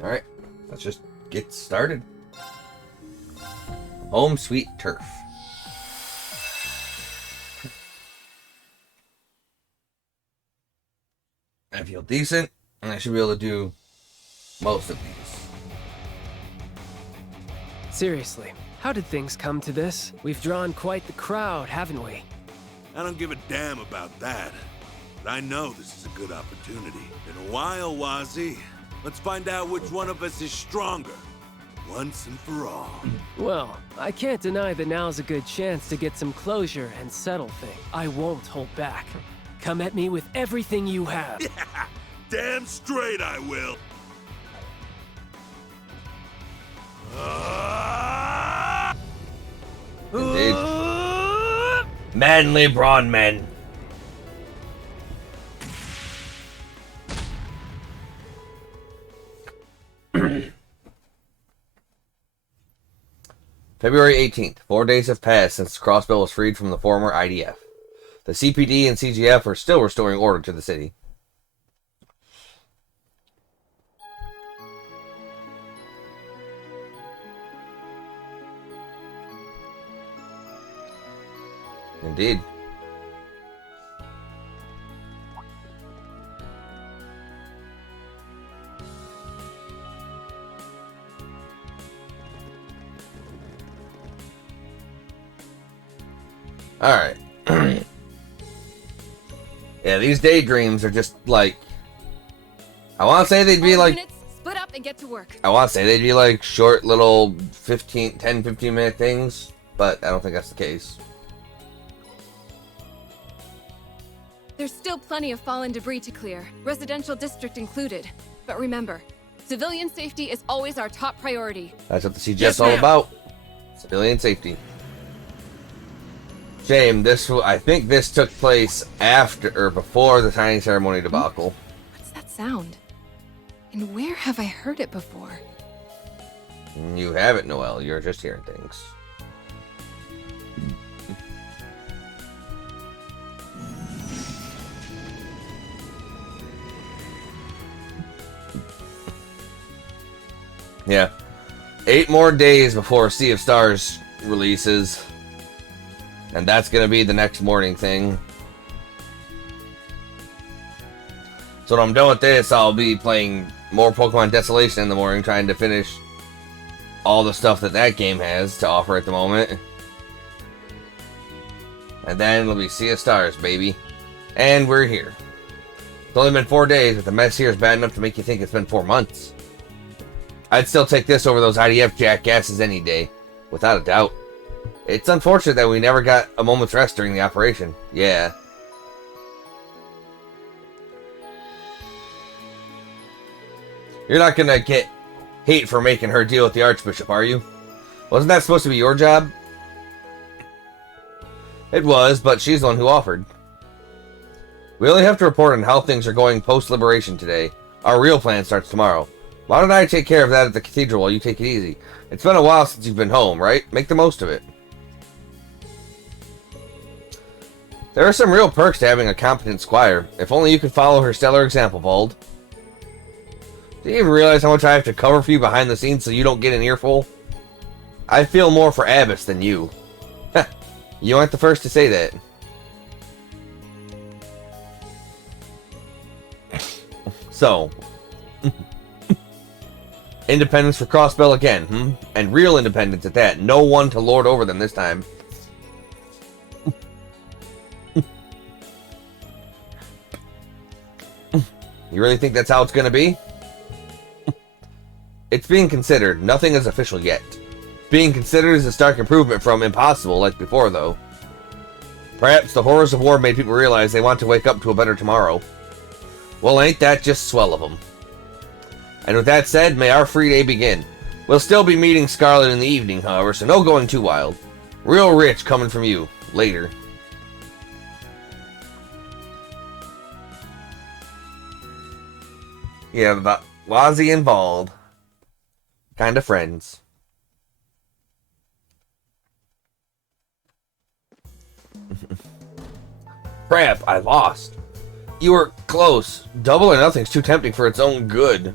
Alright, let's just get started. Home sweet turf. I feel decent, and I should be able to do most of these. Seriously, how did things come to this? We've drawn quite the crowd, haven't we? I don't give a damn about that. But I know this is a good opportunity. In a while, Wazzy, let's find out which one of us is stronger. Once and for all. Well, I can't deny that now's a good chance to get some closure and settle things. I won't hold back. Come at me with everything you have. Yeah, damn straight I will. Indeed. Manly brawn men. February 18th. 4 days have passed since Crossbell was freed from the former IDF. The CPD and CGF are still restoring order to the city. Indeed. Alright. Yeah, these daydreams are just like... I want to say they'd be like... Split up and get to work. I want to say they'd be like short little 10, 15 minute things, but I don't think that's the case. There's still plenty of fallen debris to clear, residential district included. But remember, civilian safety is always our top priority. That's what the CGF's all about. Civilian safety. Shame, I think this took place after or before the signing ceremony debacle. What's that sound? And where have I heard it before? You haven't, Noelle. You're just hearing things. Yeah. 8 more days before Sea of Stars releases. And that's going to be the next morning thing. So when I'm done with this, I'll be playing more Pokemon Desolation in the morning, trying to finish all the stuff that game has to offer at the moment. And then it'll be Sea of Stars, baby. And we're here. It's only been 4 days, but the mess here is bad enough to make you think it's been 4 months. I'd still take this over those IDF jackasses any day, without a doubt. It's unfortunate that we never got a moment's rest during the operation. Yeah. You're not gonna get hate for making her deal with the Archbishop, are you? Wasn't that supposed to be your job? It was, but she's the one who offered. We only have to report on how things are going post-liberation today. Our real plan starts tomorrow. Why don't I take care of that at the cathedral while you take it easy? It's been a while since you've been home, right? Make the most of it. There are some real perks to having a competent squire. If only you could follow her stellar example, Bald. Do you even realize how much I have to cover for you behind the scenes so you don't get an earful? I feel more for Abbas than you. You aren't the first to say that. So... Independence for Crossbell again, And real independence at that. No one to lord over them this time. You really think that's how it's gonna be? It's being considered. Nothing is official yet. Being considered is a stark improvement from impossible like before, though. Perhaps the horrors of war made people realize they want to wake up to a better tomorrow. Well, ain't that just swell of them? And with that said, may our free day begin. We'll still be meeting Scarlet in the evening, however, so no going too wild. Real rich coming from you. Later. Yeah, but Wazzy and Bald. Kinda friends. Crap, I lost. You were close. Double or nothing's too tempting for its own good.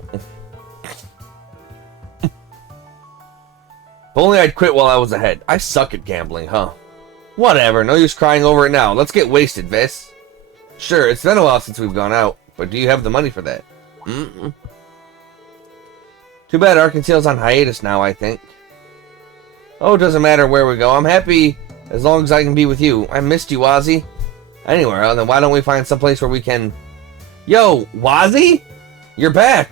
If only I'd quit while I was ahead. I suck at gambling, huh? Whatever, no use crying over it now. Let's get wasted, Vis. Sure, it's been a while since we've gone out, but do you have the money for that? Mm-mm. Too bad Arkansas's on hiatus now, I think. Oh, it doesn't matter where we go. I'm happy as long as I can be with you. I missed you, Wazzy. Anywhere, then why don't we find someplace where we can... Yo, Wazzy? You're back!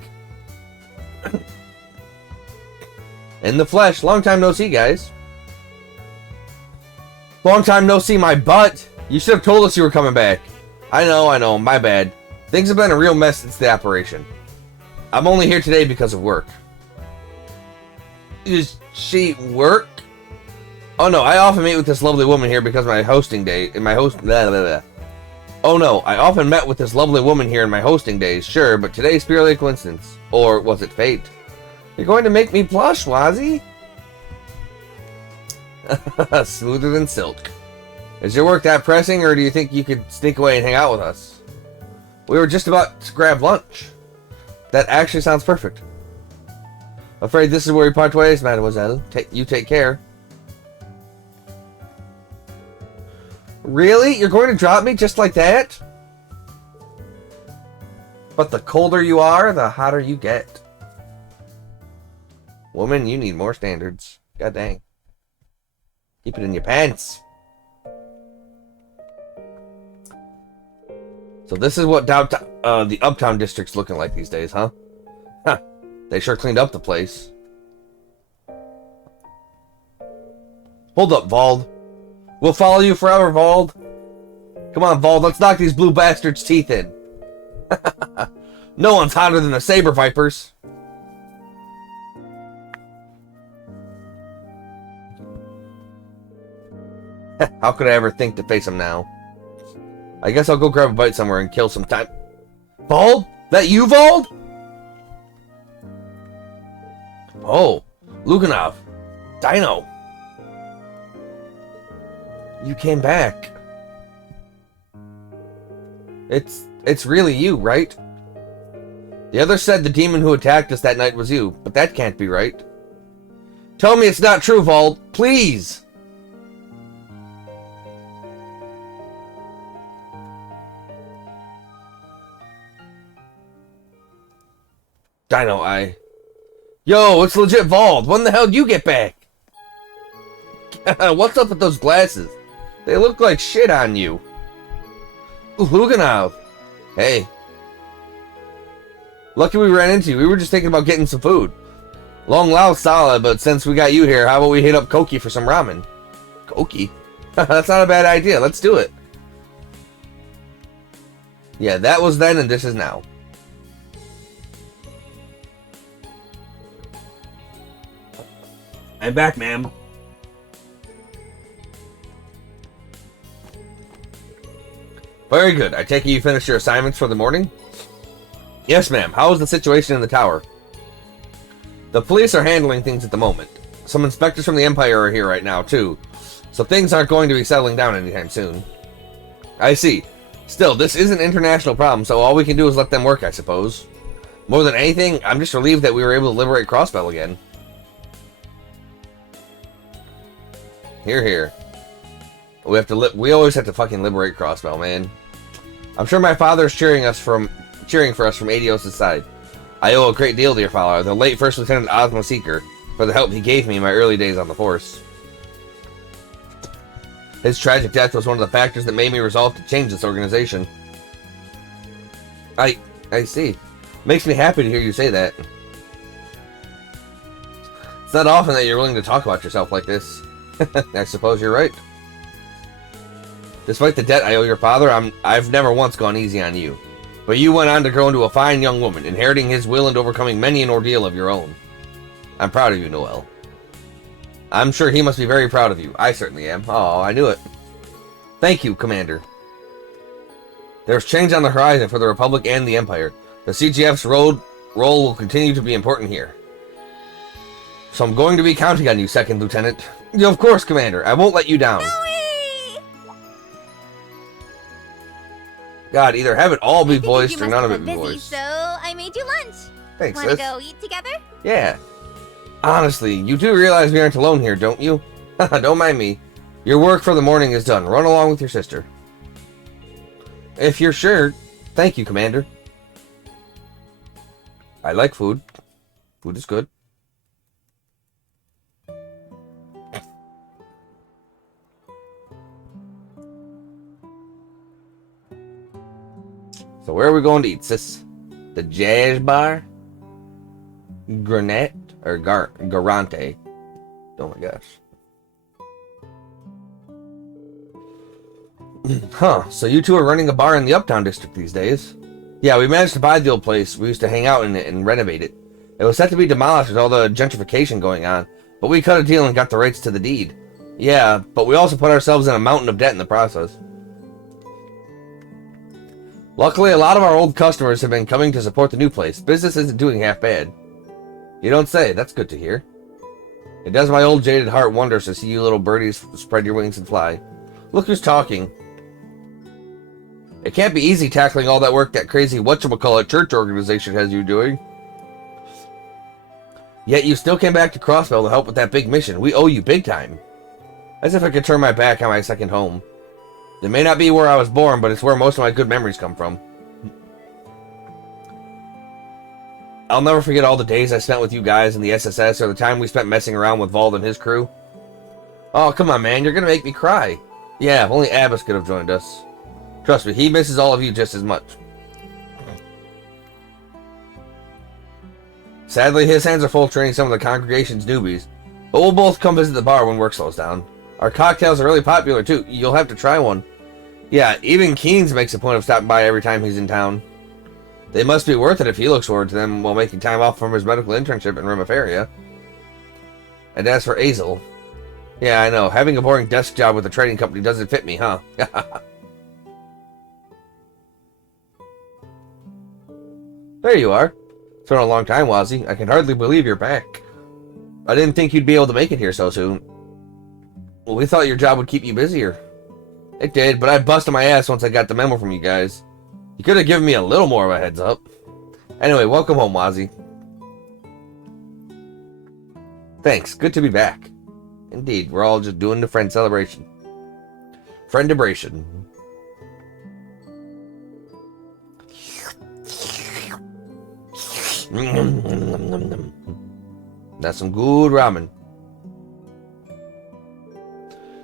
In the flesh. Long time no see, guys. Long time no see my butt. You should have told us you were coming back. I know, my bad. Things have been a real mess since the operation. I'm only here today because of work. Is she work? Oh no, I often meet with this lovely woman here because of my hosting day. Oh no, I often met with this lovely woman here in my hosting days, sure, but today's purely a coincidence. Or was it fate? You're going to make me blush, Wazzy? Smoother than silk. Is your work that pressing, or do you think you could sneak away and hang out with us? We were just about to grab lunch. That actually sounds perfect. Afraid this is where we part ways, mademoiselle. You take care. Really? You're going to drop me just like that? But the colder you are, the hotter you get. Woman, you need more standards. God dang. Keep it in your pants. So this is what the Uptown District's looking like these days, huh? Huh. They sure cleaned up the place. Hold up, Vald. We'll follow you forever, Vald. Come on, Vald, let's knock these blue bastards' teeth in. No one's hotter than the Saber Vipers. How could I ever think to face him now? I guess I'll go grab a bite somewhere and kill some time. Vald? That you, Vald? Oh, Luganov. Dino. You came back. It's really you, right? The others said the demon who attacked us that night was you, but that can't be right. Tell me it's not true, Vald. Please! Dino, Yo, it's legit Vald. When the hell did you get back? What's up with those glasses? They look like shit on you. Luganov. Hey. Lucky we ran into you. We were just thinking about getting some food. Long Lao solid, but since we got you here, how about we hit up Koki for some ramen? Koki? That's not a bad idea. Let's do it. Yeah, that was then and this is now. I'm back, ma'am. Very good. I take it you finished your assignments for the morning? Yes, ma'am. How is the situation in the tower? The police are handling things at the moment. Some inspectors from the Empire are here right now, too. So things aren't going to be settling down anytime soon. I see. Still, this is an international problem, so all we can do is let them work, I suppose. More than anything, I'm just relieved that we were able to liberate Crossbell again. Here, here. We always have to fucking liberate Crossbell, man. I'm sure my father's cheering for us from Adios' side. I owe a great deal to your father, the late First Lieutenant Ozma Seeker, for the help he gave me in my early days on the force. His tragic death was one of the factors that made me resolve to change this organization. I see. Makes me happy to hear you say that. It's not often that you're willing to talk about yourself like this. I suppose you're right. Despite the debt I owe your father, I've never once gone easy on you. But you went on to grow into a fine young woman, inheriting his will and overcoming many an ordeal of your own. I'm proud of you, Noelle. I'm sure he must be very proud of you. I certainly am. Oh, I knew it. Thank you, Commander. There's change on the horizon for the Republic and the Empire. The CGF's role will continue to be important here. So I'm going to be counting on you, Second Lieutenant. Of course, Commander. I won't let you down. God, either have it all be voiced or none of it be voiced. So I made you lunch. Thanks, Wanna sis. go eat together? Yeah. Honestly, you do realize we aren't alone here, don't you? Don't mind me. Your work for the morning is done. Run along with your sister. If you're sure. Thank you, Commander. I like food. Food is good. So where are we going to eat, sis? The Jazz Bar? Granette? Or Garante? Oh my gosh. Huh, so you two are running a bar in the Uptown District these days? Yeah, we managed to buy the old place. We used to hang out in it and renovate it. It was set to be demolished with all the gentrification going on, but we cut a deal and got the rights to the deed. Yeah, but we also put ourselves in a mountain of debt in the process. Luckily, a lot of our old customers have been coming to support the new place. Business isn't doing half bad. You don't say. That's good to hear. It does my old jaded heart wonders to see you little birdies spread your wings and fly. Look who's talking. It can't be easy tackling all that work that crazy whatchamacallit church organization has you doing. Yet you still came back to Crossbell to help with that big mission. We owe you big time. As if I could turn my back on my second home. It may not be where I was born, but it's where most of my good memories come from. I'll never forget all the days I spent with you guys in the SSS, or the time we spent messing around with Vald and his crew. Oh, come on, man. You're gonna make me cry. Yeah, if only Abbas could have joined us. Trust me, he misses all of you just as much. Sadly, his hands are full training some of the congregation's newbies, but we'll both come visit the bar when work slows down. Our cocktails are really popular, too. You'll have to try one. Yeah, even Keenes makes a point of stopping by every time he's in town. They must be worth it if he looks forward to them while making time off from his medical internship in Rimaferia. And as for Azel... Yeah, I know. Having a boring desk job with a trading company doesn't fit me, huh? There you are. It's been a long time, Wazzy. I can hardly believe you're back. I didn't think you'd be able to make it here so soon. Well, we thought your job would keep you busier. It did, but I busted my ass once I got the memo from you guys. You could have given me a little more of a heads up. Anyway, welcome home, Wazzy. Thanks. Good to be back. Indeed, we're all just doing the friend celebration. Friendabration. That's some good ramen.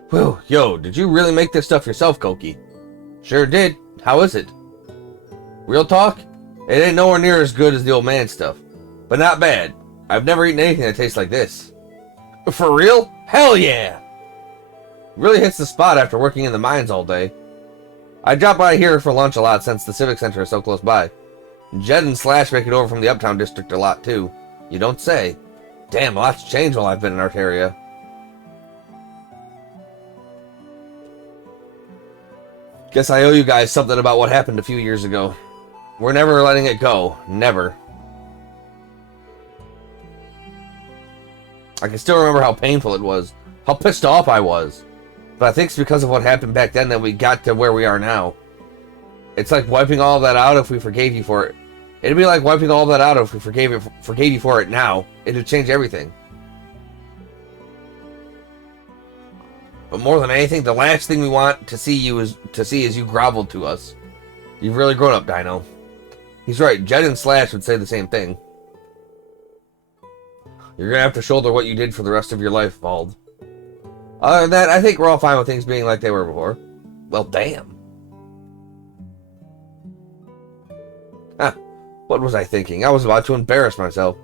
Whew, yo, did you really make this stuff yourself, Koki? Sure did. How is it? Real talk? It ain't nowhere near as good as the old man stuff. But not bad. I've never eaten anything that tastes like this. For real? Hell yeah! Really hits the spot after working in the mines all day. I drop by here for lunch a lot since the Civic Center is so close by. Jed and Slash make it over from the Uptown District a lot too. You don't say. Damn, a lot's changed while I've been in Arteria. Guess I owe you guys something about what happened a few years ago. We're never letting it go. Never. I can still remember how painful it was. How pissed off I was. But I think it's because of what happened back then that we got to where we are now. It's like wiping all of that out if we forgave you for it. It'd be like wiping all of that out if we forgave you for it now. It'd change everything. But more than anything, the last thing we want to see is you groveled to us. You've really grown up, Dino. He's right. Jed and Slash would say the same thing. You're gonna have to shoulder what you did for the rest of your life, Vald. Other than that, I think we're all fine with things being like they were before. Well, damn. Huh. What was I thinking? I was about to embarrass myself.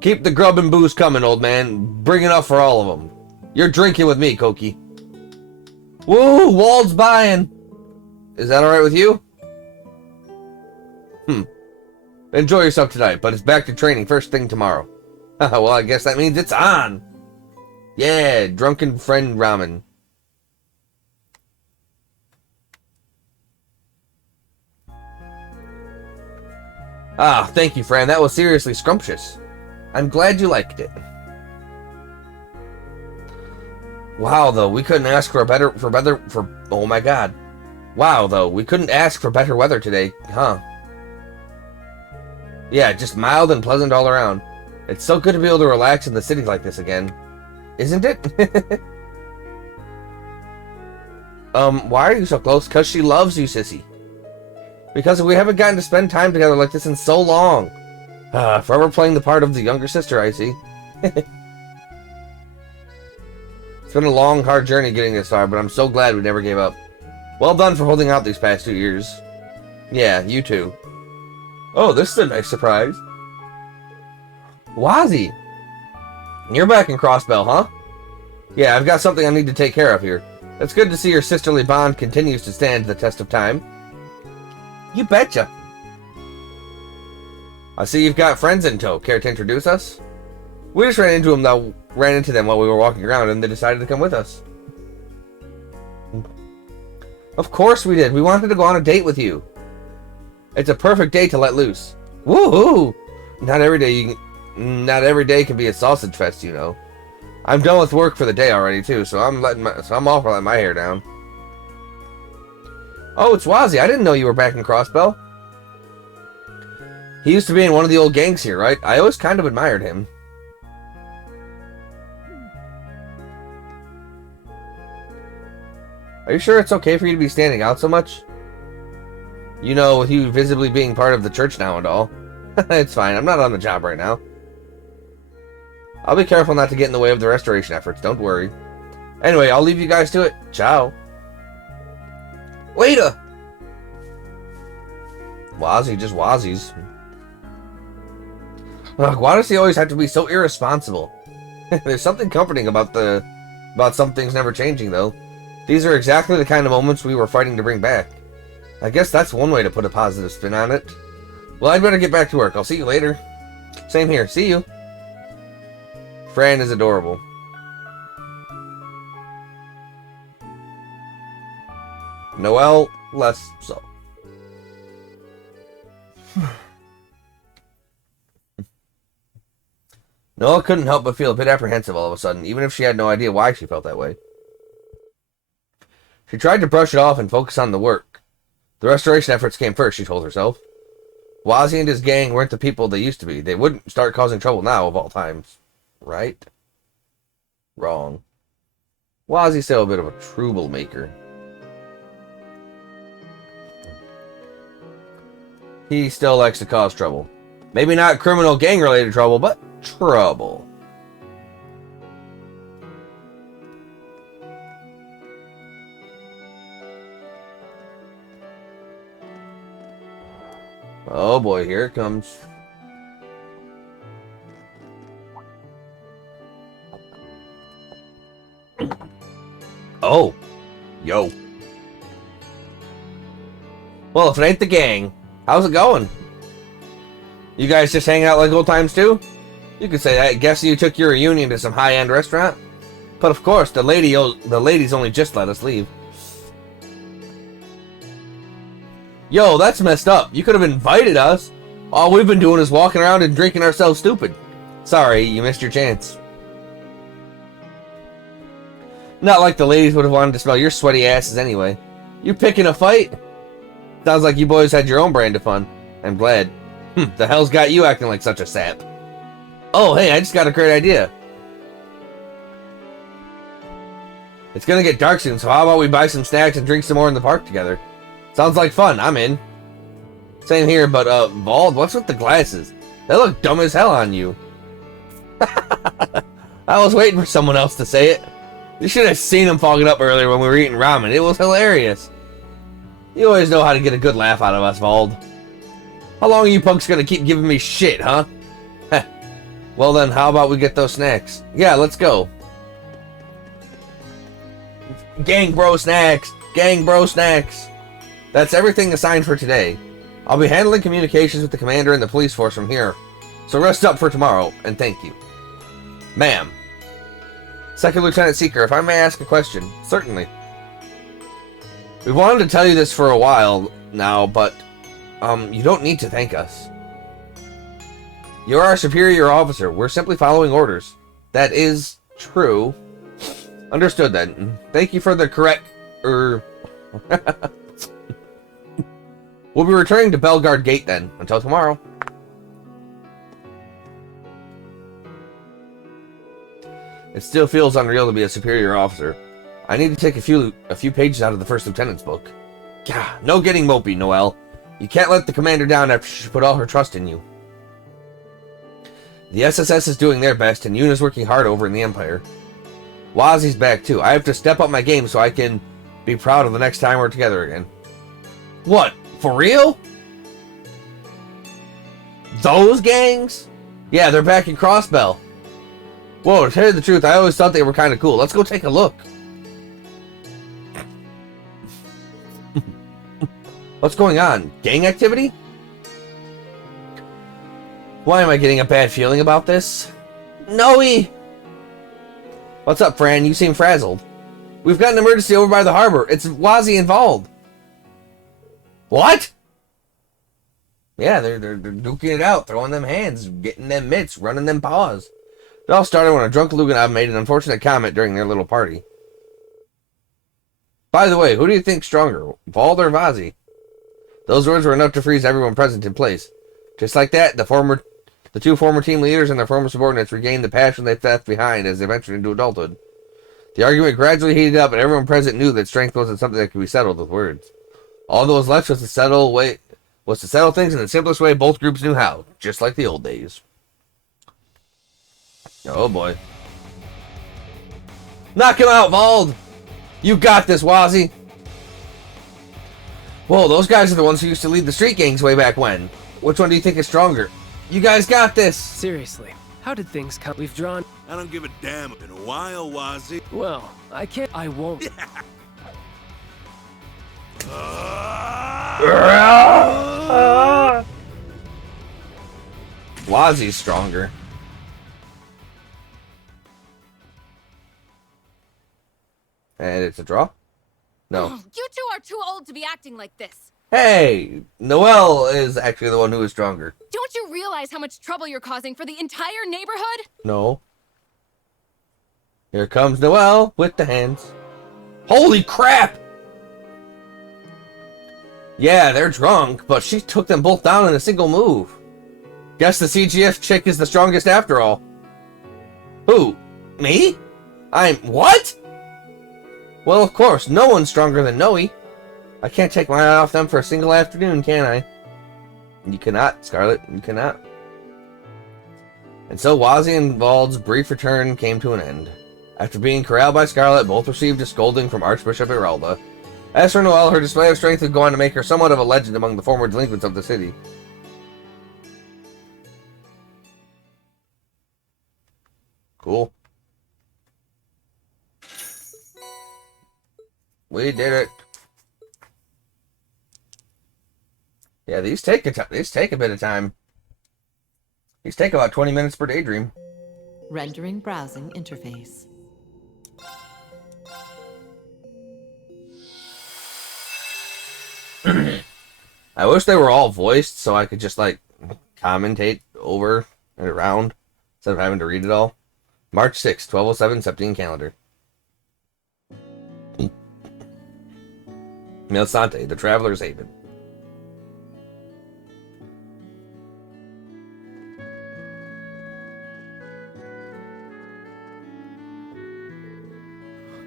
Keep the grub and booze coming, old man. Bring enough for all of them. You're drinking with me, Koki. Woo! Wald's buying! Is that alright with you? Enjoy yourself tonight, but it's back to training first thing tomorrow. Well, I guess that means it's on! Yeah, drunken friend ramen. Ah, thank you, Fran. That was seriously scrumptious. I'm glad you liked it. Wow, though, we couldn't ask for oh my god. Wow, though, we couldn't ask for better weather today, huh? Yeah, just mild and pleasant all around. It's so good to be able to relax in the city like this again. Isn't it? Why are you so close? Because she loves you, sissy. Because we haven't gotten to spend time together like this in so long. Forever playing the part of the younger sister, I see. It's been a long, hard journey getting this far, but I'm so glad we never gave up. Well done for holding out these past 2 years. Yeah, you too. Oh, this is a nice surprise. Wazzy! You're back in Crossbell, huh? Yeah, I've got something I need to take care of here. It's good to see your sisterly bond continues to stand the test of time. You betcha. I see you've got friends in tow. Care to introduce us? We just ran into them while we were walking around, and they decided to come with us. Of course we did. We wanted to go on a date with you. It's a perfect day to let loose. Woohoo! Not every day can be a sausage fest, you know. I'm done with work for the day already too, so I'm off letting my hair down. Oh, it's Wazzy. I didn't know you were back in Crossbell. He used to be in one of the old gangs here, right? I always kind of admired him. Are you sure it's okay for you to be standing out so much? You know, with you visibly being part of the church now and all. It's fine. I'm not on the job right now. I'll be careful not to get in the way of the restoration efforts. Don't worry. Anyway, I'll leave you guys to it. Ciao. Waiter! Wazzy just Wazzies. Ugh, why does he always have to be so irresponsible? There's something comforting about some things never changing, though. These are exactly the kind of moments we were fighting to bring back. I guess that's one way to put a positive spin on it. Well, I'd better get back to work. I'll see you later. Same here. See you. Fran is adorable. Noelle, less so. Noelle couldn't help but feel a bit apprehensive all of a sudden, even if she had no idea why she felt that way. She tried to brush it off and focus on the work. The restoration efforts came first, she told herself. Wazzy and his gang weren't the people they used to be. They wouldn't start causing trouble now, of all times. Right? Wrong. Wazzy's still a bit of a troublemaker. He still likes to cause trouble. Maybe not criminal gang-related trouble, but trouble. Oh boy, here it comes. Oh. Yo. Well, if it ain't the gang, how's it going? You guys just hang out like old times too? You could say that. I guess you took your reunion to some high-end restaurant. But of course, the ladies only just let us leave. Yo, that's messed up. You could have invited us. All we've been doing is walking around and drinking ourselves stupid. Sorry, you missed your chance. Not like the ladies would have wanted to smell your sweaty asses anyway. You picking a fight? Sounds like you boys had your own brand of fun. I'm glad. The hell's got you acting like such a sap? Oh, hey, I just got a great idea. It's gonna get dark soon, so how about we buy some snacks and drink some more in the park together? Sounds like fun. I'm in. Same here, but, Vald, what's with the glasses? They look dumb as hell on you. I was waiting for someone else to say it. You should have seen him fogging up earlier when we were eating ramen. It was hilarious. You always know how to get a good laugh out of us, Vald. How long are you punks gonna keep giving me shit, huh? Heh. Well then, how about we get those snacks? Yeah, let's go. Gang bro snacks! Gang bro snacks! That's everything assigned for today. I'll be handling communications with the commander and the police force from here. So rest up for tomorrow, and thank you. Ma'am. Second Lieutenant Seeker, if I may ask a question. Certainly. We wanted to tell you this for a while now, but, you don't need to thank us. You're our superior officer. We're simply following orders. That is true. Understood then. Thank you for the correct, We'll be returning to Belgard Gate then. Until tomorrow. It still feels unreal to be a superior officer. I need to take a few pages out of the first lieutenant's book. Gah, no getting mopey, Noel. You can't let the commander down after she put all her trust in you. The SSS is doing their best, and Yuna's working hard over in the Empire. Wazi's back too. I have to step up my game so I can be proud of the next time we're together again. What? For real? Those gangs? Yeah, they're back in Crossbell. Whoa, to tell you the truth, I always thought they were kind of cool. Let's go take a look. What's going on? Gang activity? Why am I getting a bad feeling about this? Noe! What's up, Fran? You seem frazzled. We've got an emergency over by the harbor. It's Wazi involved. What? Yeah, they're duking it out, throwing them hands, getting them mitts, running them paws. It all started when a drunk Luganov made an unfortunate comment during their little party. By the way, who do you think's stronger, Vald or Vazi? Those words were enough to freeze everyone present in place. Just like that, the two former team leaders and their former subordinates regained the passion they left behind as they ventured into adulthood. The argument gradually heated up, and everyone present knew that strength wasn't something that could be settled with words. All that was left was to settle things in the simplest way both groups knew how, just like the old days. Oh boy. Knock him out, Vald! You got this, Wazi! Whoa, those guys are the ones who used to lead the street gangs way back when. Which one do you think is stronger? You guys got this! Seriously, how did things come? We've drawn... I don't give a damn. In a while, Wazi. Well, I can't... I won't... Wazi's stronger. And it's a draw? No. You two are too old to be acting like this. Hey! Noel is actually the one who is stronger. Don't you realize how much trouble you're causing for the entire neighborhood? No. Here comes Noel with the hands. Holy crap! Yeah, they're drunk, but she took them both down in a single move. Guess the CGF chick is the strongest after all. Who? Me? What? Well, of course, no one's stronger than Noe. I can't take my eye off them for a single afternoon, can I? You cannot, Scarlet, you cannot. And so Wazi and Vald's brief return came to an end. After being corralled by Scarlet, both received a scolding from Archbishop Iralda. As for Noelle, her display of strength would go on to make her somewhat of a legend among the former delinquents of the city. Cool. We did it. Yeah, these take a bit of time. These take about 20 minutes per daydream. Rendering browsing interface. I wish they were all voiced so I could just, like, commentate over and around instead of having to read it all. March 6, 1207, Septine calendar. Milsante, the Traveler's Haven.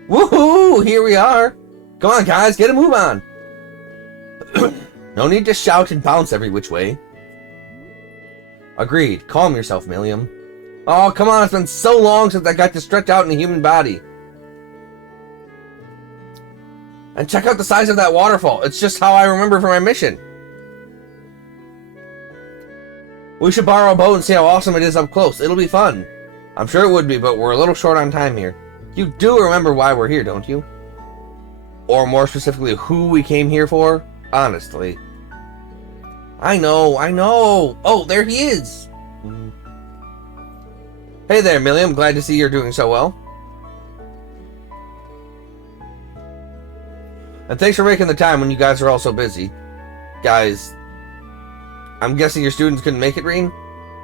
Woohoo! Here we are! Come on, guys, get a move on! No need to shout and bounce every which way. Agreed. Calm yourself, Milliam. Oh, come on, it's been so long since I got to stretch out in a human body. And check out the size of that waterfall. It's just how I remember from my mission. We should borrow a boat and see how awesome it is up close. It'll be fun. I'm sure it would be, but we're a little short on time here. You do remember why we're here, don't you? Or more specifically, who we came here for? Honestly. I know. Oh, there he is. Hey there, Milliam. Glad to see you're doing so well. And thanks for making the time when you guys are all so busy. Guys, I'm guessing your students couldn't make it, Reen?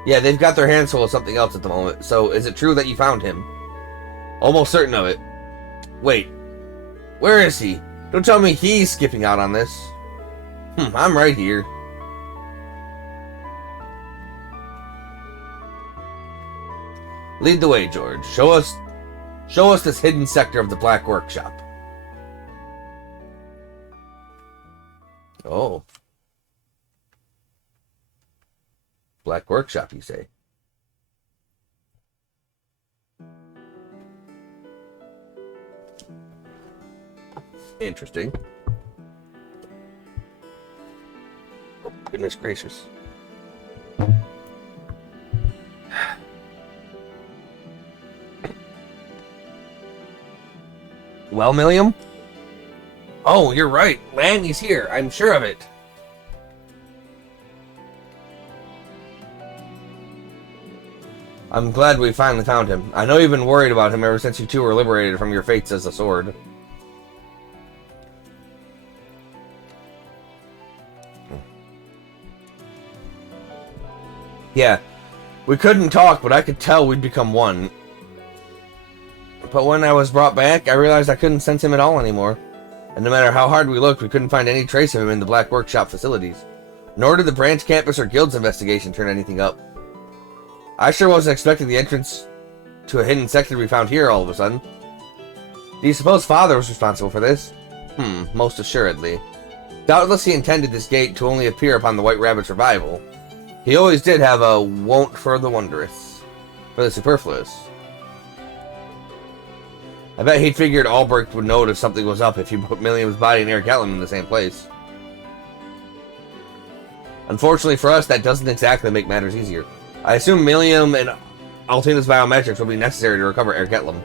Yeah, they've got their hands full of something else at the moment. So, is it true that you found him? Almost certain of it. Wait. Where is he? Don't tell me he's skipping out on this. I'm right here. Lead the way, George. Show us Show us this hidden sector of the Black Workshop. Oh. Black Workshop, you say? Interesting. Oh, goodness gracious. Well, Milliam? Oh, you're right. Lammy's here. I'm sure of it. I'm glad we finally found him. I know you've been worried about him ever since you two were liberated from your fates as a sword. Yeah, we couldn't talk, but I could tell we'd become one. But when I was brought back, I realized I couldn't sense him at all anymore. And no matter how hard we looked, we couldn't find any trace of him in the Black Workshop facilities. Nor did the branch campus or guild's investigation turn anything up. I sure wasn't expecting the entrance to a hidden sector to be found here all of a sudden. Do you suppose Father was responsible for this? Most assuredly. Doubtless he intended this gate to only appear upon the White Rabbit's revival. He always did have a wont for the wondrous, for the superfluous. I bet he figured Albrecht would notice something was up if he put Milliam's body and Eric Ellum in the same place. Unfortunately for us, that doesn't exactly make matters easier. I assume Milliam and Altina's biometrics will be necessary to recover Eric Ellum.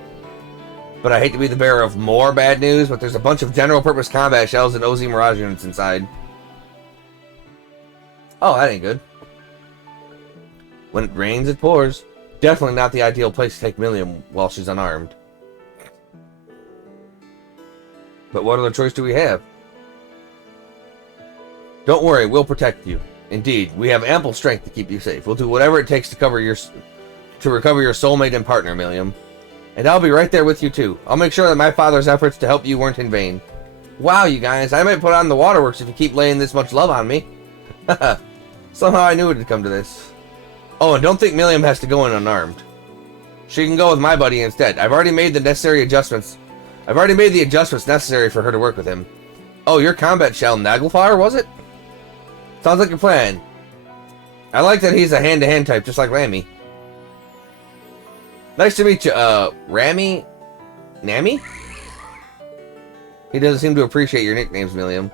But I hate to be the bearer of more bad news, but there's a bunch of general-purpose combat shells and OZ Mirage units inside. Oh, that ain't good. When it rains, it pours. Definitely not the ideal place to take Milliam while she's unarmed. But what other choice do we have? Don't worry, we'll protect you. Indeed, we have ample strength to keep you safe. We'll do whatever it takes to recover your soulmate and partner, Milliam. And I'll be right there with you too. I'll make sure that my father's efforts to help you weren't in vain. Wow, you guys, I might put on the waterworks if you keep laying this much love on me. Somehow I knew it'd come to this. Oh, and don't think Milliam has to go in unarmed. She can go with my buddy instead. I've already made the adjustments necessary for her to work with him. Oh, your combat shell, Naglfar, was it? Sounds like a plan. I like that he's a hand-to-hand type, just like Lammy. Nice to meet you, Rami? Nami? He doesn't seem to appreciate your nicknames, Milliam.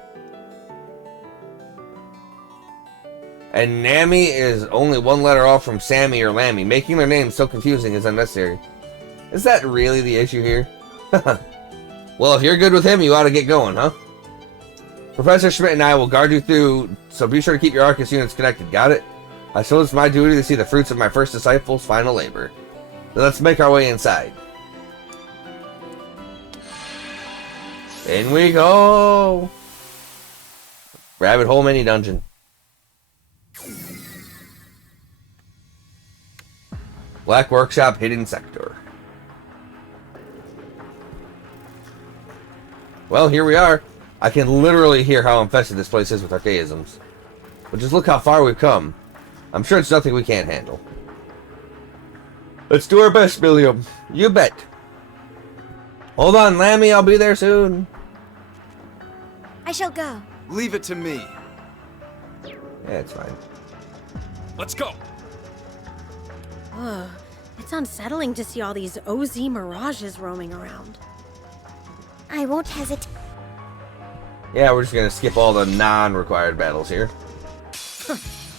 And Nami is only one letter off from Sammy or Lammy. Making their names so confusing is unnecessary. Is that really the issue here? Well, if you're good with him, you ought to get going, huh? Professor Schmidt and I will guard you through, so be sure to keep your Arcus units connected, got it? I suppose it's my duty to see the fruits of my first disciple's final labor. So let's make our way inside. In we go! Rabbit Hole Mini Dungeon. Black Workshop Hidden Sector. Well, here we are. I can literally hear how infested this place is with archaisms. But just look how far we've come. I'm sure it's nothing we can't handle. Let's do our best, Milliam. You bet. Hold on, Lammy. I'll be there soon. I shall go. Leave it to me. Yeah, it's fine. Let's go. Ugh, it's unsettling to see all these OZ mirages roaming around. I won't hesitate. Yeah, we're just gonna skip all the non-required battles here.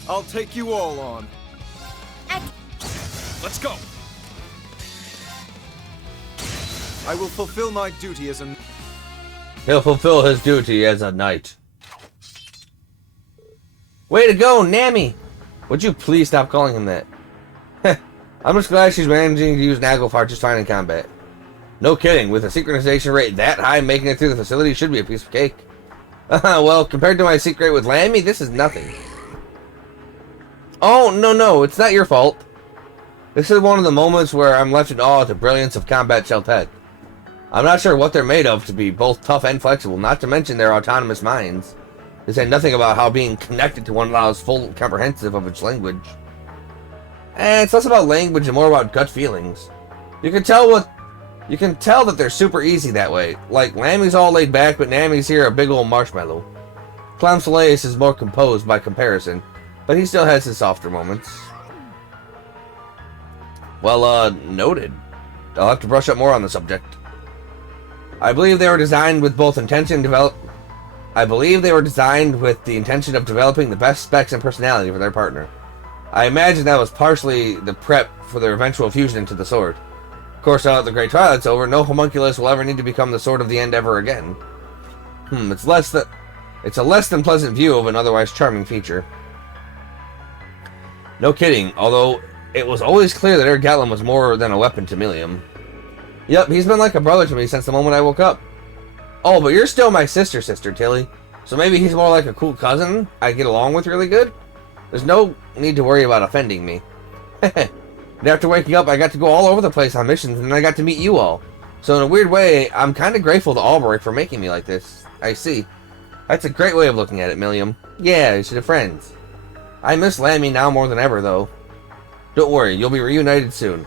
I'll take you all on. Let's go. I will fulfill my duty as a... He'll fulfill his duty as a knight. Way to go, Nami! Would you please stop calling him that? I'm just glad she's managing to use Naglfar just fine in combat. No kidding, with a synchronization rate that high, making it through the facility should be a piece of cake. Well, compared to my sync rate with Lammy, this is nothing. Oh, no, it's not your fault. This is one of the moments where I'm left in awe at the brilliance of combat shell tech. I'm not sure what they're made of to be both tough and flexible, not to mention their autonomous minds. They say nothing about how being connected to one allows full comprehensive of its language. And it's less about language and more about gut feelings. You can tell You can tell that they're super easy that way. Like, Lammy's all laid back, but Nammy's here a big old marshmallow. Clown Soleus is more composed by comparison, but he still has his softer moments. Well, noted. I'll have to brush up more on the subject. I believe they were designed with both intention I believe they were designed with the intention of developing the best specs and personality for their partner. I imagine that was partially the prep for their eventual fusion into the sword. Of course, now that the Great Twilight's over, no homunculus will ever need to become the Sword of the End ever again. It's a less than pleasant view of an otherwise charming feature. No kidding, although it was always clear that Gatlin was more than a weapon to Millium. Yep, he's been like a brother to me since the moment I woke up. Oh, but you're still my sister, Tilly. So maybe he's more like a cool cousin I get along with really good? There's no need to worry about offending me. And after waking up, I got to go all over the place on missions, and I got to meet you all. So in a weird way, I'm kind of grateful to Albury for making me like this. I see. That's a great way of looking at it, Millium. Yeah, you should have friends. I miss Lammy now more than ever, though. Don't worry, you'll be reunited soon.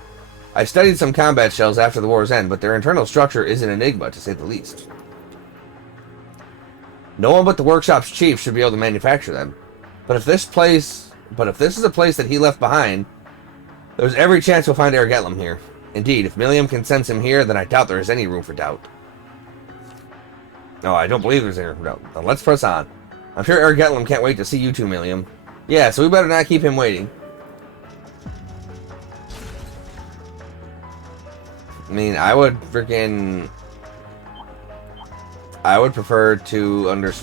I studied some combat shells after the war's end, but their internal structure is an enigma, to say the least. No one but the workshop's chief should be able to manufacture them. But if this is a place that he left behind, there's every chance we'll find Gatlin here. Indeed, if Millium can sense him here, then I doubt there is any room for doubt. No, I don't believe there's any room for doubt. Now let's press on. I'm sure Gatlin can't wait to see you two, Millium. Yeah, so we better not keep him waiting. I mean, I would prefer to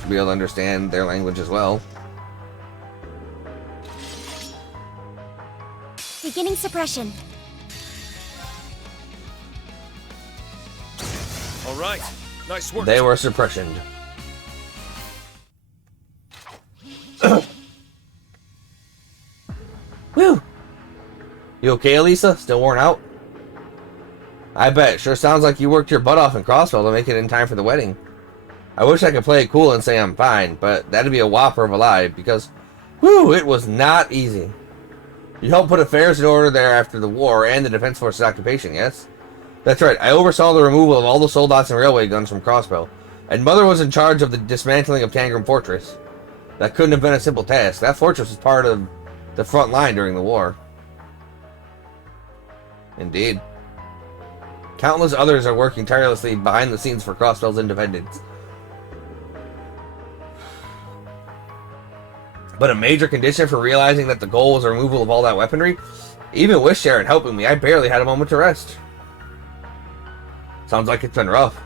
be able to understand their language as well. Beginning suppression. All right. Nice work. They were suppressioned. Whew. You okay, Elisa? Still worn out? I bet. Sure sounds like you worked your butt off in Crossville to make it in time for the wedding. I wish I could play it cool and say I'm fine, but that'd be a whopper of a lie, because, whew, it was not easy. You helped put affairs in order there after the war and the Defense Force's occupation, yes? That's right, I oversaw the removal of all the soldats and railway guns from Crossbow, and Mother was in charge of the dismantling of Tangram Fortress. That couldn't have been a simple task. That fortress was part of the front line during the war. Indeed. Countless others are working tirelessly behind the scenes for Crossbell's independence. But a major condition for realizing that the goal was the removal of all that weaponry? Even with Sharon helping me, I barely had a moment to rest. Sounds like it's been rough.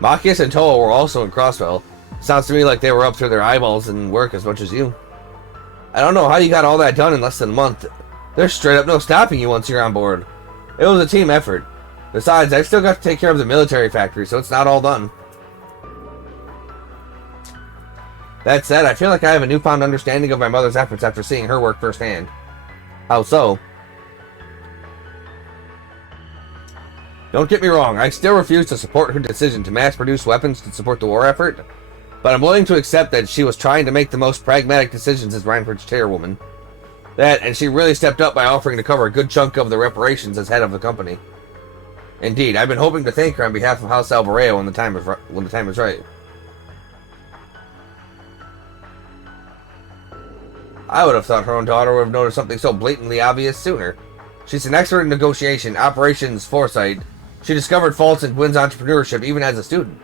Machias and Toa were also in Crossbell. Sounds to me like they were up to their eyeballs in work as much as you. I don't know how you got all that done in less than a month. There's straight up no stopping you once you're on board. It was a team effort. Besides, I've still got to take care of the military factory, so it's not all done. That said, I feel like I have a newfound understanding of my mother's efforts after seeing her work firsthand. How so? Don't get me wrong, I still refuse to support her decision to mass-produce weapons to support the war effort, but I'm willing to accept that she was trying to make the most pragmatic decisions as Reinford's chairwoman. That, and she really stepped up by offering to cover a good chunk of the reparations as head of the company. Indeed, I've been hoping to thank her on behalf of House Alvareo when the time is right. I would have thought her own daughter would have noticed something so blatantly obvious sooner. She's an expert in negotiation, operations, foresight. She discovered faults in Gwyn's entrepreneurship even as a student.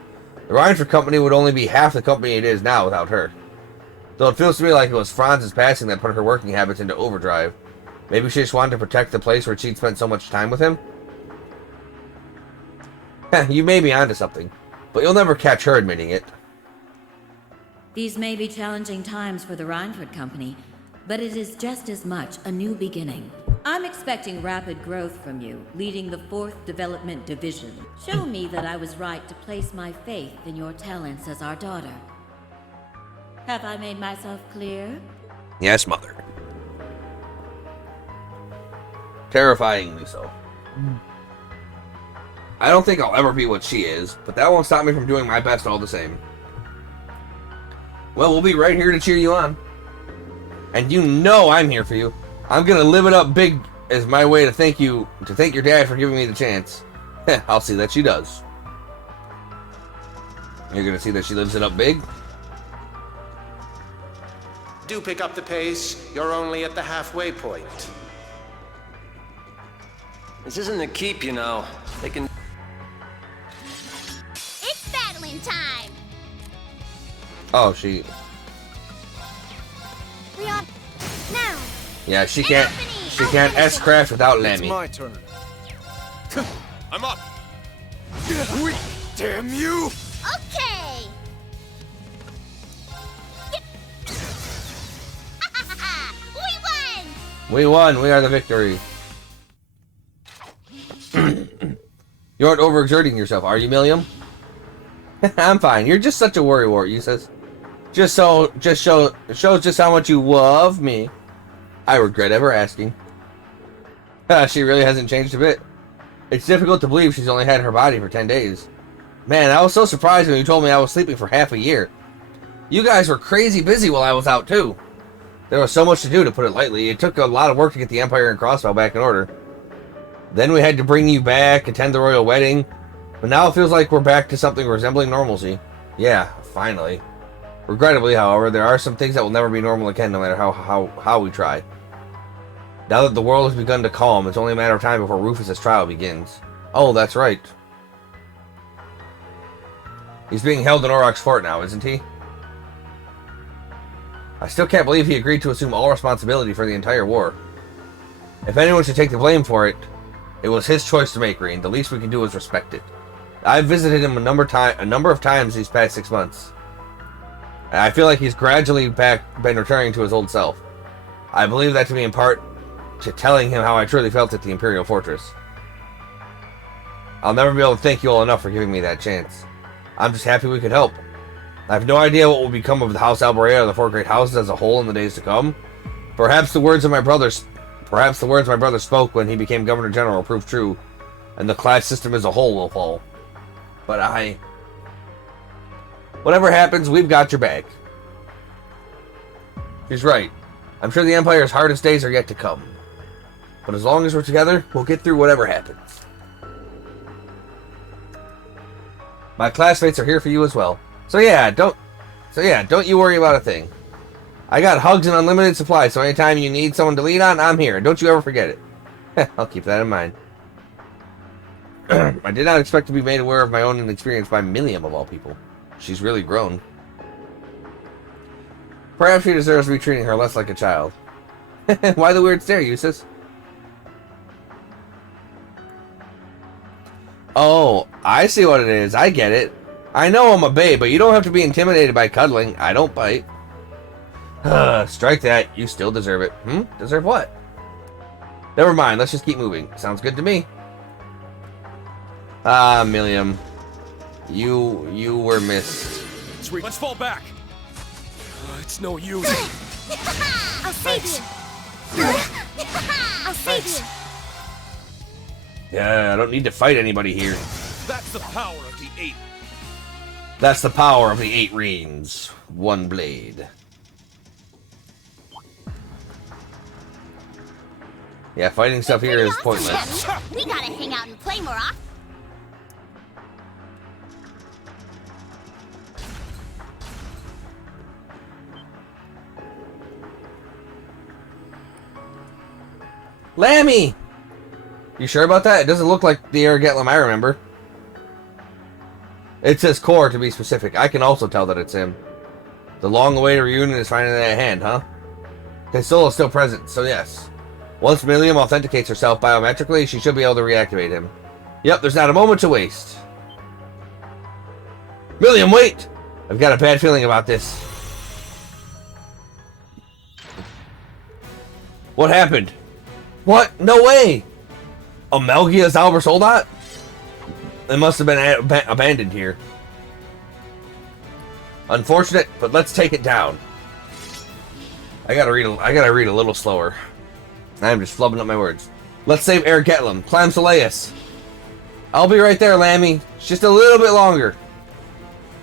The Reinford company would only be half the company it is now without her. Though it feels to me like it was Franz's passing that put her working habits into overdrive. Maybe she just wanted to protect the place where she'd spent so much time with him? You may be onto something, but you'll never catch her admitting it. These may be challenging times for the Reinford Company, but it is just as much a new beginning. I'm expecting rapid growth from you, leading the 4th Development Division. Show me that I was right to place my faith in your talents as our daughter. Have I made myself clear? Yes, Mother. Terrifyingly so. I don't think I'll ever be what she is, but that won't stop me from doing my best all the same. Well, we'll be right here to cheer you on. And you know I'm here for you. I'm gonna live it up big as my way to thank your dad for giving me the chance. I'll see that she does. You're gonna see that she lives it up big? Do pick up the pace. You're only at the halfway point. This isn't a keep, you know. They can... It's battling time! Oh, she... We are now! Yeah, she can't S-craft without It's Lemmy. my turn. I'm up. Damn you! Okay! We won! We won. We are the victory. You aren't overexerting yourself, are you, Milliam? I'm fine. You're just such a worrywart, you says. It shows just how much you love me. I regret ever asking. She really hasn't changed a bit. It's difficult to believe she's only had her body for 10 days. Man, I was so surprised when you told me I was sleeping for half a year. You guys were crazy busy while I was out, too. There was so much to do, to put it lightly. It took a lot of work to get the Empire and Crossbow back in order. Then we had to bring you back, attend the royal wedding. But now it feels like we're back to something resembling normalcy. Yeah, finally. Regrettably, however, there are some things that will never be normal again, no matter how we try. Now that the world has begun to calm, it's only a matter of time before Rufus' trial begins. Oh, that's right. He's being held in Auroch's fort now, isn't he? I still can't believe he agreed to assume all responsibility for the entire war. If anyone should take the blame for it, it was his choice to make, Reen. The least we can do is respect it. I've visited him a number of times these past 6 months. And I feel like he's gradually been returning to his old self. I believe that to be in part to telling him how I truly felt at the Imperial Fortress. I'll never be able to thank you all enough for giving me that chance. I'm just happy we could help. I have no idea what will become of the House Alborea or the four great houses as a whole in the days to come. Perhaps the words my brother spoke when he became Governor General will prove true, and the class system as a whole will fall. But whatever happens, we've got your back. He's right. I'm sure the Empire's hardest days are yet to come. But as long as we're together, we'll get through whatever happens. My classmates are here for you as well. So yeah, don't you worry about a thing. I got hugs and unlimited supply, so anytime you need someone to lean on, I'm here. Don't you ever forget it. I'll keep that in mind. I did not expect to be made aware of my own inexperience by Milliam, of all people. She's really grown. Perhaps she deserves me treating her less like a child. Why the weird stare, Eustace? Oh, I see what it is. I get it. I know I'm a babe, but you don't have to be intimidated by cuddling. I don't bite. Strike that. You still deserve it. Deserve what? Never mind. Let's just keep moving. Sounds good to me. Ah, Milliam. You were missed. Sweet. Let's fall back. It's no use. I'll save you! I'll save you! Yeah, I don't need to fight anybody here. That's the power of the 8. That's the power of the 8 reins. One blade. Yeah, fighting stuff here is pointless. We gotta hang out and play more often. Lammy! You sure about that? It doesn't look like the Ergetlam I remember. It says core, to be specific. I can also tell that it's him. The long-awaited reunion is finally at hand, huh? His soul is still present, so yes. Once Milliam authenticates herself biometrically, she should be able to reactivate him. Yep, there's not a moment to waste. Milliam, wait! I've got a bad feeling about this. What happened? What? No way! Amelgia's Albert Soldat? It must have been abandoned here. Unfortunate, but let's take it down. I gotta read a little slower. I'm just flubbing up my words. Let's save Ergetlam. Climb Soleus. I'll be right there, Lammy. Just a little bit longer.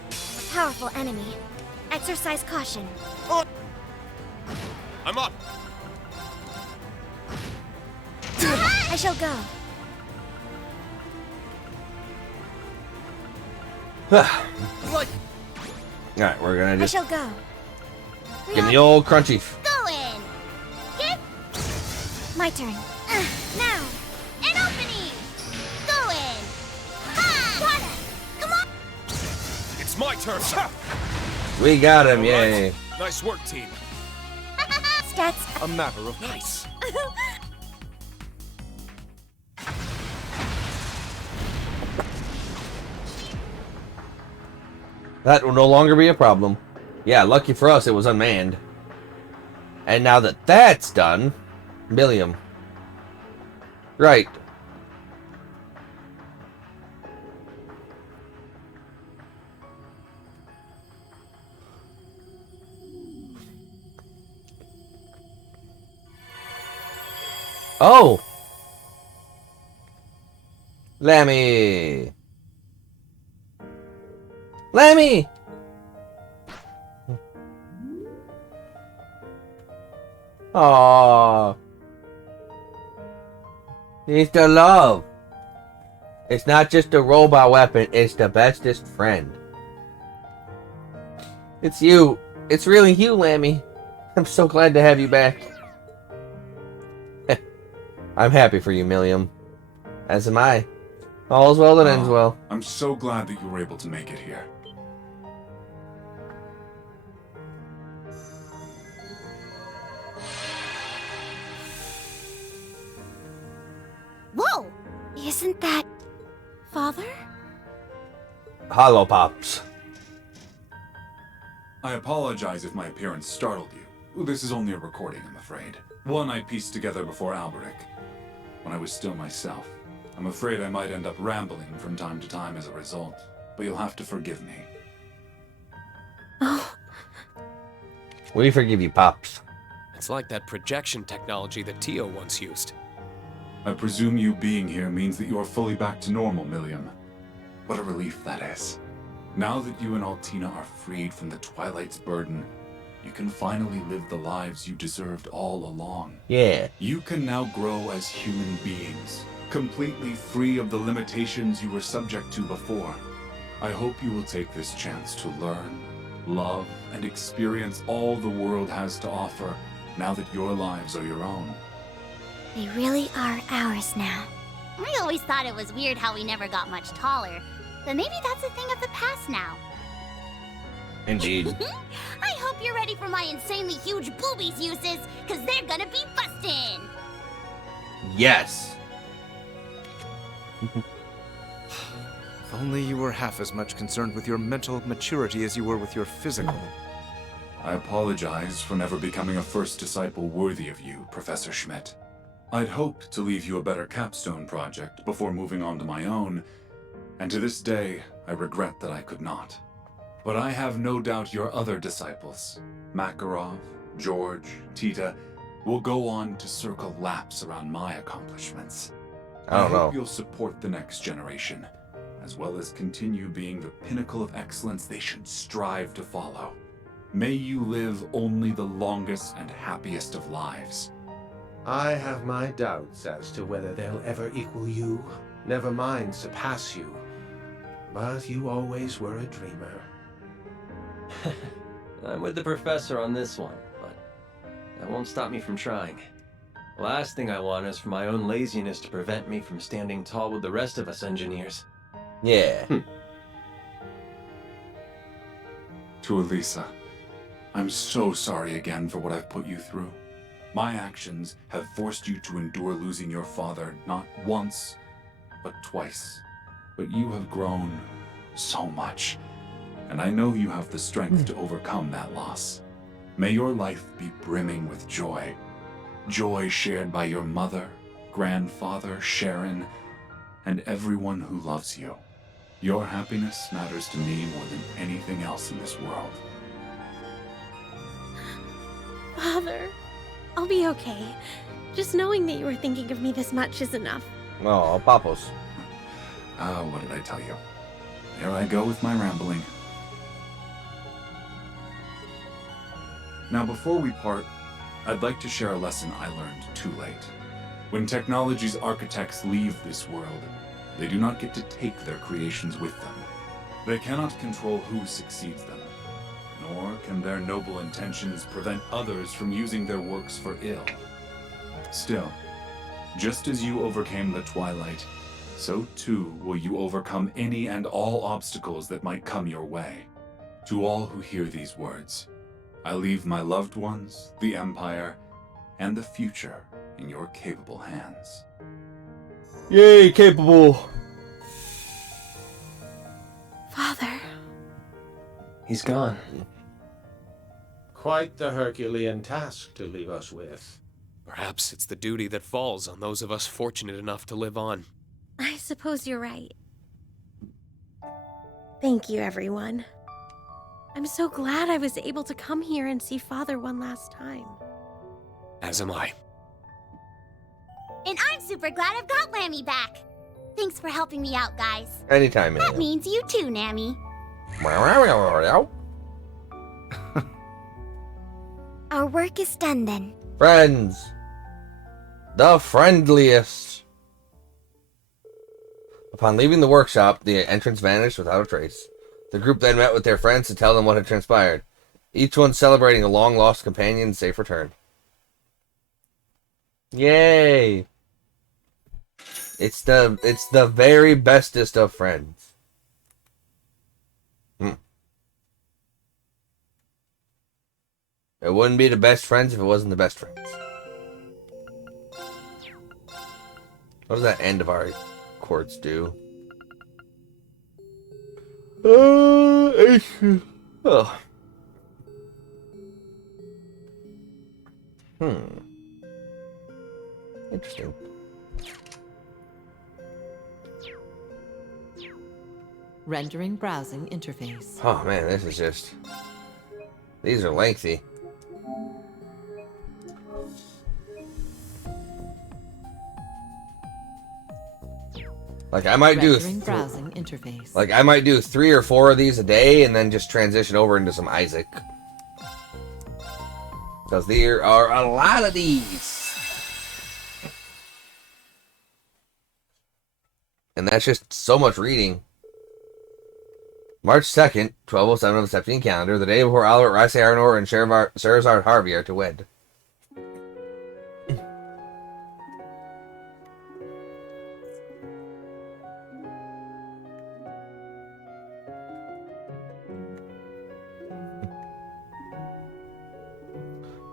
A powerful enemy. Exercise caution. I'm up. I shall go. Like, Alright, we're gonna I just shall go. give him the old crunchy. Go in. Get My turn. Now. an opening. Go in. Ha! Got it. Come on. it's my turn. We got him, All yay. right. Nice work, team. Stats. A matter of nice. That will no longer be a problem. Yeah, lucky for us it was unmanned. And now that that's done, Millium. Right. Oh! Lemmy! Lemmy! Aww. He's the love. It's not just a robot weapon, it's the bestest friend. It's you. It's really you, Lemmy. I'm so glad to have you back. I'm happy for you, Millium. As am I. All's well that ends well. I'm so glad that you were able to make it here. Whoa. Isn't that Father? Hollow Pops. I apologize if my appearance startled you. This is only a recording, I'm afraid. One I pieced together before Alberic, when I was still myself. I'm afraid I might end up rambling from time to time as a result, but you'll have to forgive me. Oh. We forgive you, Pops. It's like that projection technology that Tio once used. I presume you being here means that you are fully back to normal, Millium. What a relief that is. Now that you and Altina are freed from the Twilight's burden, you can finally live the lives you deserved all along. Yeah. You can now grow as human beings, completely free of the limitations you were subject to before. I hope you will take this chance to learn, love, and experience all the world has to offer now that your lives are your own. They really are ours now. I always thought it was weird how we never got much taller. But maybe that's a thing of the past now. Indeed. I hope you're ready for my insanely huge boobies uses, because they're gonna be bustin'! Yes. If only you were half as much concerned with your mental maturity as you were with your physical. I apologize for never becoming a first disciple worthy of you, Professor Schmidt. I'd hoped to leave you a better capstone project before moving on to my own, and to this day, I regret that I could not. But I have no doubt your other disciples, Makarov, George, Tita, will go on to circle laps around my accomplishments. I don't know. hope you'll support the next generation, as well as continue being the pinnacle of excellence they should strive to follow. May you live only the longest and happiest of lives. I have my doubts as to whether they'll ever equal you, never mind surpass you. But you always were a dreamer. I'm with the professor on this one, but that won't stop me from trying. The last thing I want is for my own laziness to prevent me from standing tall with the rest of us engineers. Yeah. To Elisa, I'm so sorry again for what I've put you through. My actions have forced you to endure losing your father not once, but twice. But you have grown so much, and I know you have the strength to overcome that loss. May your life be brimming with joy. Joy shared by your mother, grandfather, Sharon, and everyone who loves you. Your happiness matters to me more than anything else in this world. Father, I'll be okay. Just knowing that you were thinking of me this much is enough. Oh, Papos. What did I tell you? There I go with my rambling. Now, before we part, I'd like to share a lesson I learned too late. When technology's architects leave this world, they do not get to take their creations with them. They cannot control who succeeds them, nor can their noble intentions prevent others from using their works for ill. Still, just as you overcame the Twilight, so too will you overcome any and all obstacles that might come your way. To all who hear these words, I leave my loved ones, the Empire, and the future in your capable hands. Yay, capable! Father. He's gone. Quite the Herculean task to leave us with. Perhaps it's the duty that falls on those of us fortunate enough to live on. I suppose you're right. Thank you, everyone. I'm so glad I was able to come here and see Father one last time. As am I. And I'm super glad I've got Lammy back. Thanks for helping me out, guys. Anytime, man. That means you too, Nammy. Our work is done then. Friends. The friendliest. Upon leaving the workshop, the entrance vanished without a trace. The group then met with their friends to tell them what had transpired, each one celebrating a long-lost companion's safe return. Yay! It's the very bestest of friends. It wouldn't be the best friends if it wasn't the best friends. What does that end of our chords do? Oh. Interesting. Rendering browsing interface. Oh man, this is just... These are lengthy. Like I might do browsing interface. Like I might do 3 or 4 of these a day and then just transition over into some Isaac. Because there are a lot of these. And that's just so much reading. March 2nd, 1207 of the Septine calendar, the day before Albert Rice Aranor and Sherazard Harvey are to wed.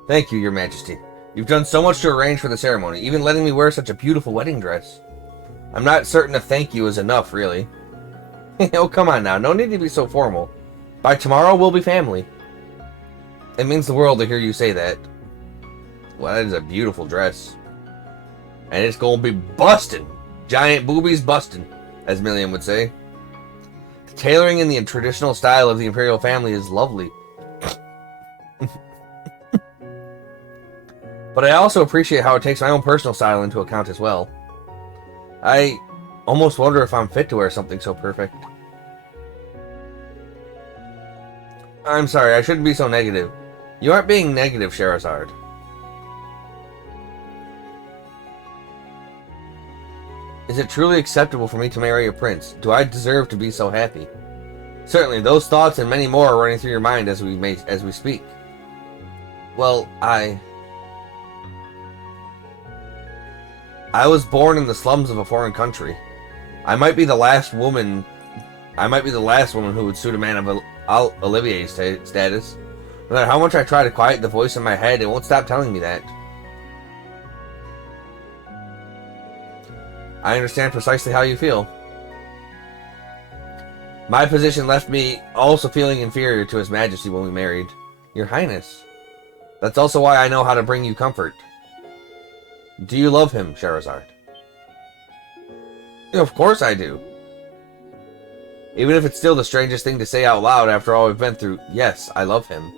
Thank you, Your Majesty. You've done so much to arrange for the ceremony, even letting me wear such a beautiful wedding dress. I'm not certain a thank you is enough, really. Oh, come on now. No need to be so formal. By tomorrow, we'll be family. It means the world to hear you say that. Well, that is a beautiful dress. And it's gonna be bustin'. Giant boobies bustin', as Milliam would say. The tailoring in the traditional style of the Imperial family is lovely. But I also appreciate how it takes my own personal style into account as well. I almost wonder if I'm fit to wear something so perfect. I'm sorry, I shouldn't be so negative. You aren't being negative, Sherazard. Is it truly acceptable for me to marry a prince? Do I deserve to be so happy? Certainly, those thoughts and many more are running through your mind as we speak. Well, I was born in the slums of a foreign country. I might be the last woman who would suit a man of Olivier's status. No matter how much I try to quiet the voice in my head, it won't stop telling me that. I understand precisely how you feel. My position left me also feeling inferior to His Majesty when we married. Your Highness. That's also why I know how to bring you comfort. Do you love him, Sherazard? Of course I do. Even if it's still the strangest thing to say out loud after all we've been through, yes, I love him.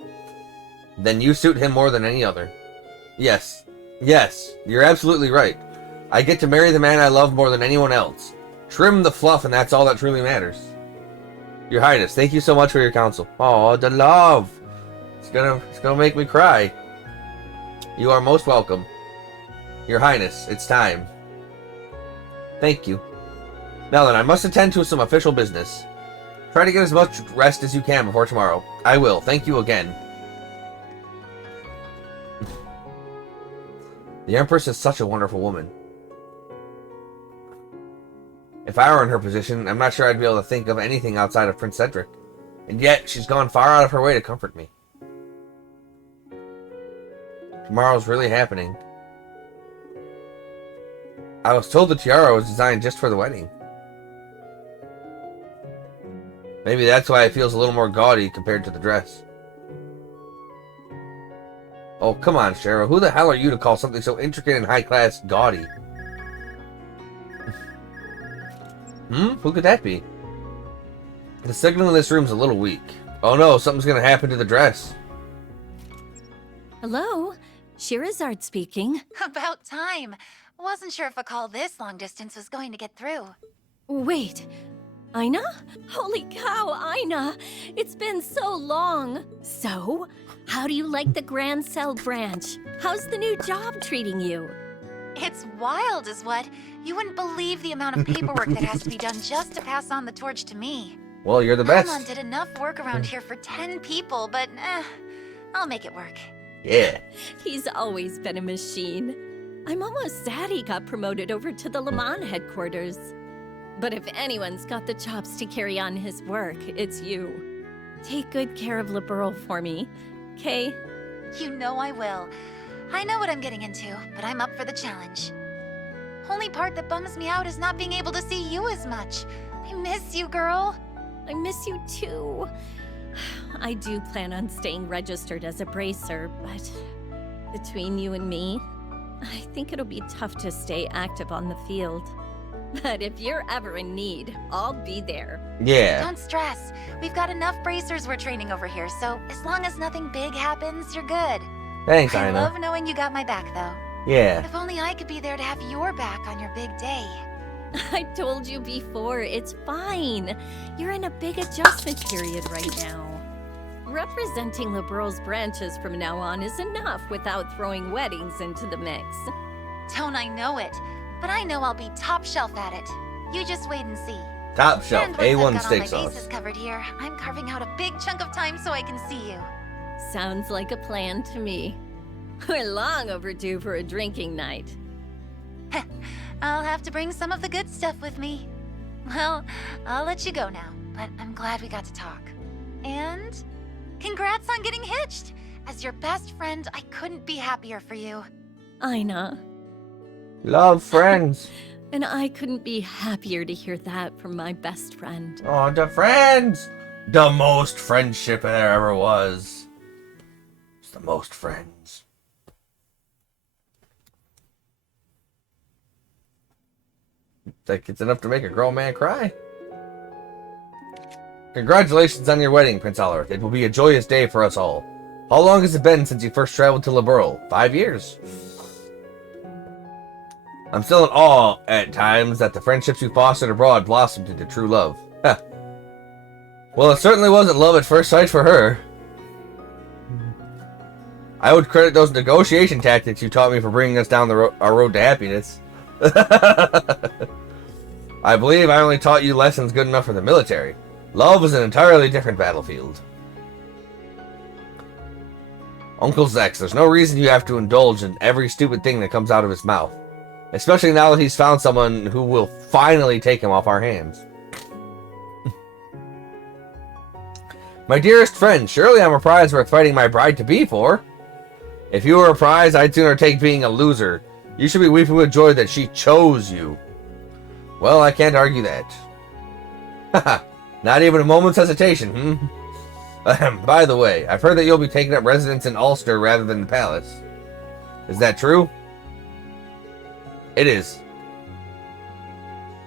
Then you suit him more than any other. Yes, you're absolutely right. I get to marry the man I love more than anyone else. Trim the fluff and that's all that truly matters. Your Highness, thank you so much for your counsel. Oh, the love! It's gonna make me cry. You are most welcome. Your Highness, it's time. Thank you. Now then, I must attend to some official business. Try to get as much rest as you can before tomorrow. I will. Thank you again. The Empress is such a wonderful woman. If I were in her position, I'm not sure I'd be able to think of anything outside of Prince Cedric. And yet, she's gone far out of her way to comfort me. Tomorrow's really happening. I was told the tiara was designed just for the wedding. Maybe that's why it feels a little more gaudy compared to the dress. Oh, come on, Cheryl. Who the hell are you to call something so intricate and high-class gaudy? Who could that be? The signal in this room's a little weak. Oh no, something's gonna happen to the dress. Hello? Shirazard speaking. About time. Wasn't sure if a call this long distance was going to get through. Wait. Aina? Holy cow, Aina! It's been so long. So, how do you like the Grand Cell branch? How's the new job treating you? It's wild, is what. You wouldn't believe the amount of paperwork that has to be done just to pass on the torch to me. Well, you're the best. Amon did enough work around here for 10 people, but I'll make it work. Yeah. He's always been a machine. I'm almost sad he got promoted over to the Le Mans headquarters. But if anyone's got the chops to carry on his work, it's you. Take good care of Liberl for me, okay? You know I will. I know what I'm getting into, but I'm up for the challenge. Only part that bums me out is not being able to see you as much. I miss you, girl. I miss you too. I do plan on staying registered as a bracer, but between you and me, I think it'll be tough to stay active on the field. But if you're ever in need, I'll be there. Yeah. Don't stress. We've got enough bracers we're training over here, so as long as nothing big happens, you're good. Thanks, I Aina. love knowing you got my back, though. Yeah. If only I could be there to have your back on your big day. I told you before, it's fine. You're in a big adjustment period right now. Representing Liberal's branches from now on is enough without throwing weddings into the mix. Don't I know it? But I know I'll be top shelf at it. You just wait and see. Top shelf, And once I've A1 got steak all my bases sauce. covered here, I'm carving out a big chunk of time so I can see you. Sounds like a plan to me. We're long overdue for a drinking night. I'll have to bring some of the good stuff with me. Well, I'll let you go now, but I'm glad we got to talk. And congrats on getting hitched! As your best friend, I couldn't be happier for you. Aina. Love friends. And I couldn't be happier to hear that from my best friend. Oh, the friends! The most friendship there ever was. It's the most friends. Think it's enough to make a grown man cry? Congratulations on your wedding, Prince Alaric. It will be a joyous day for us all. How long has it been since you first traveled to Liberl? 5 years. I'm still in awe at times that the friendships you fostered abroad blossomed into true love. Huh. Well, it certainly wasn't love at first sight for her. I would credit those negotiation tactics you taught me for bringing us down our road to happiness. I believe I only taught you lessons good enough for the military. Love is an entirely different battlefield. Uncle Zex, there's no reason you have to indulge in every stupid thing that comes out of his mouth. Especially now that he's found someone who will finally take him off our hands. My dearest friend, surely I'm a prize worth fighting my bride-to-be for. If you were a prize, I'd sooner take being a loser. You should be weeping with joy that she chose you. Well, I can't argue that. Haha, not even a moment's hesitation, By the way, I've heard that you'll be taking up residence in Ulster rather than the palace. Is that true? It is.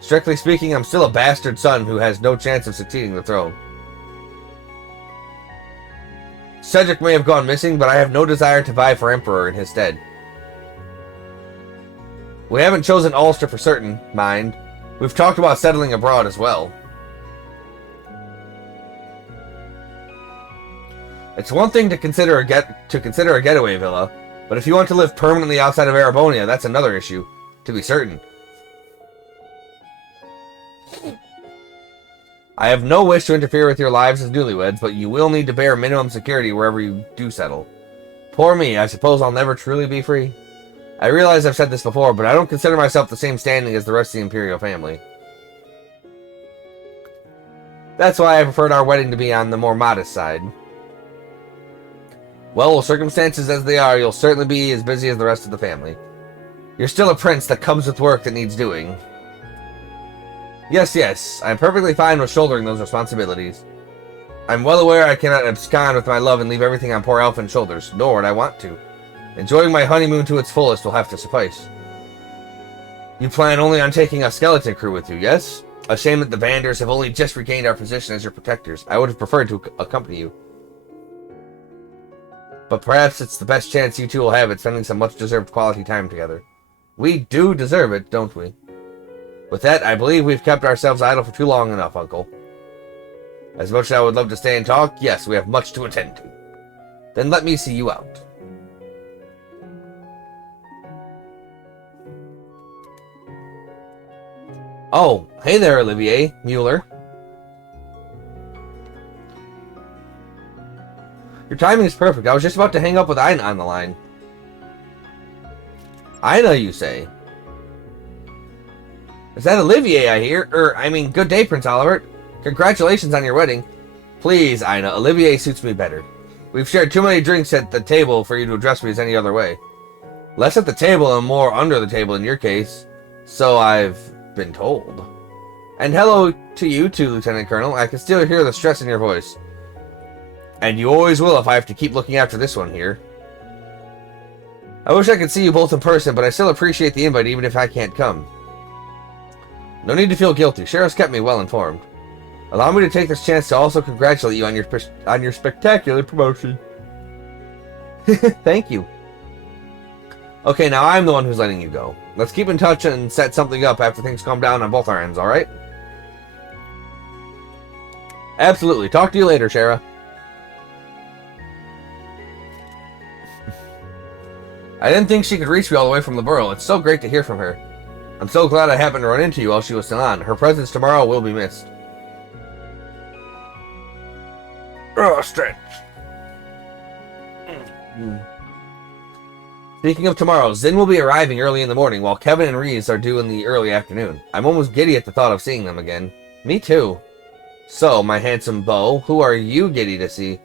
Strictly speaking, I'm still a bastard son who has no chance of succeeding the throne. Cedric may have gone missing, but I have no desire to vie for Emperor in his stead. We haven't chosen Ulster for certain, mind. We've talked about settling abroad as well. It's one thing to consider a getaway villa, but if you want to live permanently outside of Arabonia, that's another issue, to be certain. I have no wish to interfere with your lives as newlyweds, but you will need to bear minimum security wherever you do settle. Poor me, I suppose I'll never truly be free. I realize I've said this before, but I don't consider myself the same standing as the rest of the Imperial family. That's why I preferred our wedding to be on the more modest side. Well, circumstances as they are, you'll certainly be as busy as the rest of the family. You're still a prince that comes with work that needs doing. Yes, I'm perfectly fine with shouldering those responsibilities. I'm well aware I cannot abscond with my love and leave everything on poor Elfin's shoulders, nor would I want to. Enjoying my honeymoon to its fullest will have to suffice. You plan only on taking a skeleton crew with you, yes? A shame that the Vanders have only just regained our position as your protectors. I would have preferred to accompany you. But perhaps it's the best chance you two will have at spending some much-deserved quality time together. We do deserve it, don't we? With that, I believe we've kept ourselves idle for too long enough, Uncle. As much as I would love to stay and talk, yes, we have much to attend to. Then let me see you out. Oh, hey there, Olivier Mueller. Your timing is perfect. I was just about to hang up with Ina on the line. Ina, you say? Is that Olivier I hear? Good day, Prince Oliver. Congratulations on your wedding. Please, Ina, Olivier suits me better. We've shared too many drinks at the table for you to address me as any other way. Less at the table and more under the table in your case. So I've been told. And hello to you too, Lieutenant Colonel. I can still hear the stress in your voice. And you always will if I have to keep looking after this one here. I wish I could see you both in person, but I still appreciate the invite even if I can't come. No need to feel guilty. Sheriff's kept me well informed. Allow me to take this chance to also congratulate you on your spectacular promotion. Thank you. Okay, now I'm the one who's letting you go. Let's keep in touch and set something up after things calm down on both our ends, alright? Absolutely. Talk to you later, Shara. I didn't think she could reach me all the way from the borough. It's so great to hear from her. I'm so glad I happened to run into you while she was still on. Her presence tomorrow will be missed. Oh, stretch. Speaking of tomorrow, Zin will be arriving early in the morning, while Kevin and Reese are due in the early afternoon. I'm almost giddy at the thought of seeing them again. Me too. So, my handsome beau, who are you giddy to see?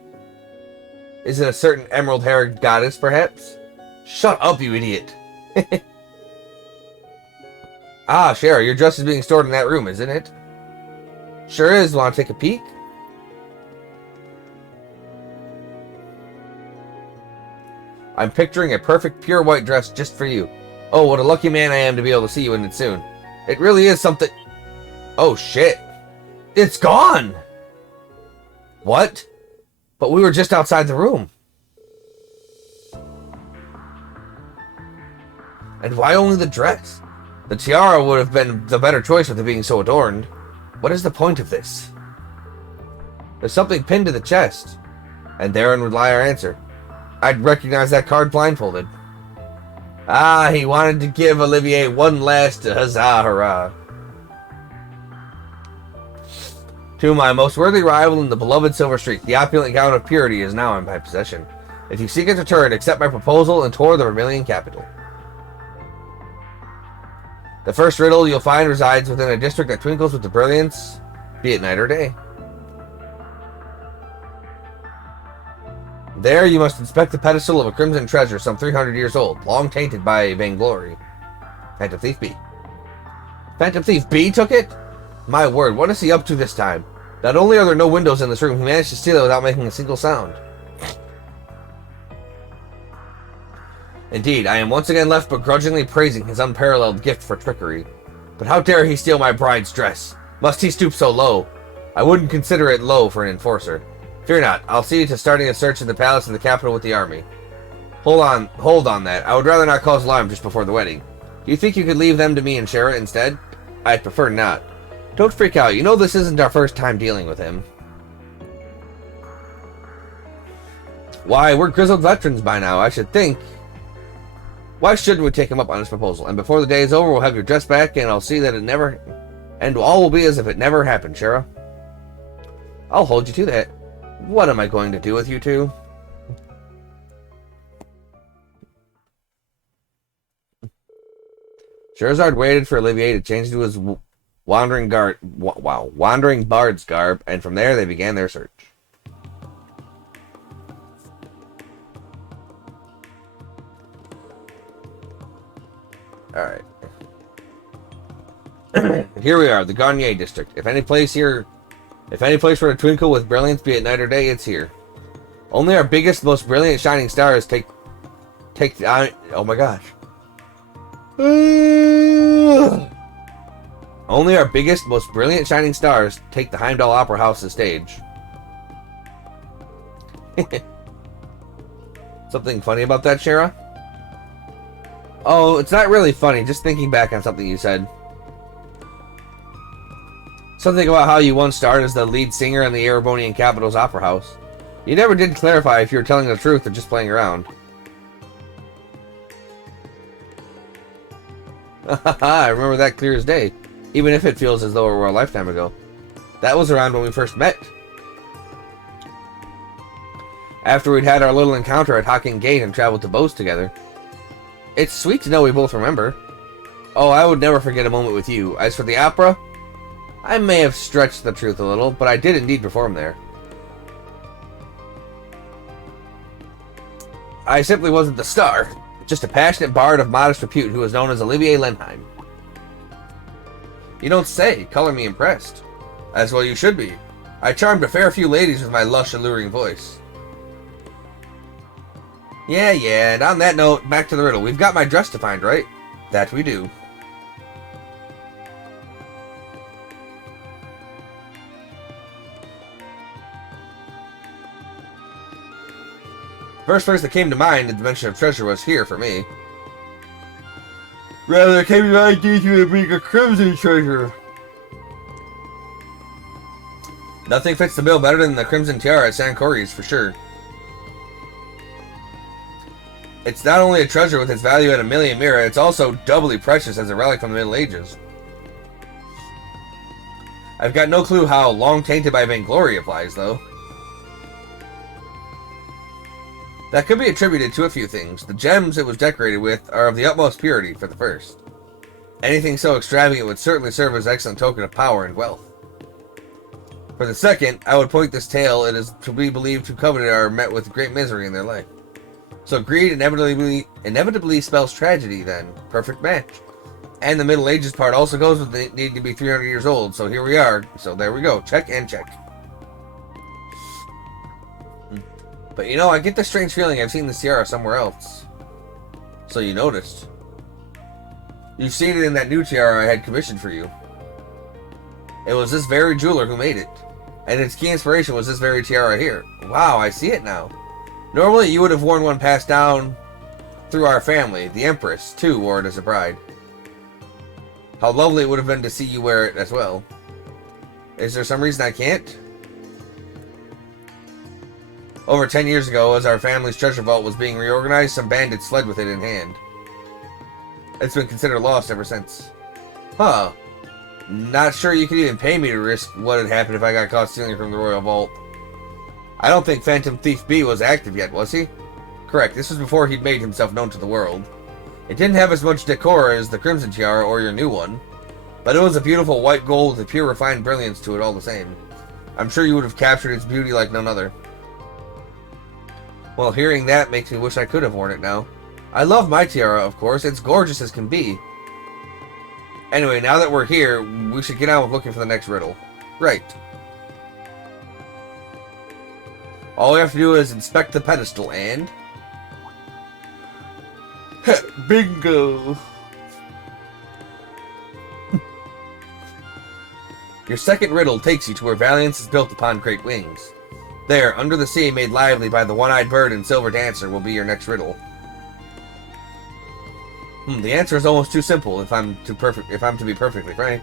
Is it a certain emerald-haired goddess, perhaps? Shut up, you idiot! Ah, Shara, your dress is being stored in that room, isn't it? Sure is. Want to take a peek? I'm picturing a perfect pure white dress just for you. Oh, what a lucky man I am to be able to see you in it soon. It really is something... Oh, shit. It's gone! What? But we were just outside the room. And why only the dress? The tiara would have been the better choice with it being so adorned. What is the point of this? There's something pinned to the chest. And therein would lie our answer. I'd recognize that card blindfolded. Ah, he wanted to give Olivier one last huzzah hurrah. To my most worthy rival in the beloved Silver Streak, the opulent gown of purity is now in my possession. If you seek its return, accept my proposal and tour the Vermilion capital. The first riddle you'll find resides within a district that twinkles with the brilliance, be it night or day. There you must inspect the pedestal of a crimson treasure some 300 years old, long tainted by vainglory. Phantom Thief B. Phantom Thief B took it? My word, what is he up to this time? Not only are there no windows in this room, he managed to steal it without making a single sound. Indeed, I am once again left begrudgingly praising his unparalleled gift for trickery. But how dare he steal my bride's dress? Must he stoop so low? I wouldn't consider it low for an enforcer. Fear not, I'll see to starting a search in the palace of the capital with the army. Hold on that. I would rather not cause alarm just before the wedding. Do you think you could leave them to me and Shara instead? I'd prefer not. Don't freak out, you know this isn't our first time dealing with him. Why, we're grizzled veterans by now, I should think. Why shouldn't we take him up on his proposal? And before the day is over, we'll have your dress back, and I'll see that it never... And all will be as if it never happened, Shara. I'll hold you to that. What am I going to do with you two? Scheherazade waited for Olivier to change into his wandering bard's garb, and from there they began their search. Alright. Here we are, the Garnier district. If any place for to twinkle with brilliance, be it night or day, it's here. Only our biggest, most brilliant shining stars take the... Oh my gosh. Only our biggest, most brilliant shining stars take the Heimdall Opera House as stage. Something funny about that, Shara? Oh, it's not really funny, just thinking back on something you said. Something about how you once starred as the lead singer in the Erebonian capital's opera house. You never did clarify if you were telling the truth or just playing around. I remember that clear as day, even if it feels as though it were a lifetime ago. That was around when we first met. After we'd had our little encounter at Hocking Gate and traveled to Bose together. It's sweet to know we both remember. Oh, I would never forget a moment with you. As for the opera, I may have stretched the truth a little, but I did indeed perform there. I simply wasn't the star, just a passionate bard of modest repute who was known as Olivier Lenheim. You don't say. Color me impressed. As well you should be. I charmed a fair few ladies with my lush, alluring voice. Yeah, and on that note, back to the riddle. We've got my dress to find, right? That we do. First place that came to mind at the mention of treasure was here for me. Rather, it came to mind due to being a crimson treasure. Nothing fits the bill better than the crimson tiara at San Cori's, for sure. It's not only a treasure with its value at 1,000,000 mira, it's also doubly precious as a relic from the Middle Ages. I've got no clue how long tainted by vainglory applies, though. That could be attributed to a few things. The gems it was decorated with are of the utmost purity, for the first. Anything so extravagant would certainly serve as an excellent token of power and wealth. For the second, I would point this tale it is to be believed who coveted are met with great misery in their life. So greed inevitably spells tragedy, then. Perfect match. And the Middle Ages part also goes with the need to be 300 years old, so here we are. So there we go. Check and check. But you know, I get the strange feeling I've seen this tiara somewhere else. So you noticed. You've seen it in that new tiara I had commissioned for you. It was this very jeweler who made it. And its key inspiration was this very tiara here. Wow, I see it now. Normally you would have worn one passed down through our family. The Empress, too, wore it as a bride. How lovely it would have been to see you wear it as well. Is there some reason I can't? Over 10 years ago, as our family's treasure vault was being reorganized, some bandits fled with it in hand. It's been considered lost ever since. Huh. Not sure you could even pay me to risk what had happened if I got caught stealing from the royal vault. I don't think Phantom Thief B was active yet, was he? Correct, this was before he'd made himself known to the world. It didn't have as much decor as the Crimson Tiara or your new one, but it was a beautiful white gold with a pure refined brilliance to it all the same. I'm sure you would have captured its beauty like none other. Well, hearing that makes me wish I could have worn it now. I love my tiara, of course. It's gorgeous as can be. Anyway, now that we're here, we should get on with looking for the next riddle. Right. All we have to do is inspect the pedestal and... Bingo! Your second riddle takes you to where valiance is built upon great wings. There, under the sea, made lively by the one-eyed bird and silver dancer, will be your next riddle. The answer is almost too simple, if I'm to be perfectly frank.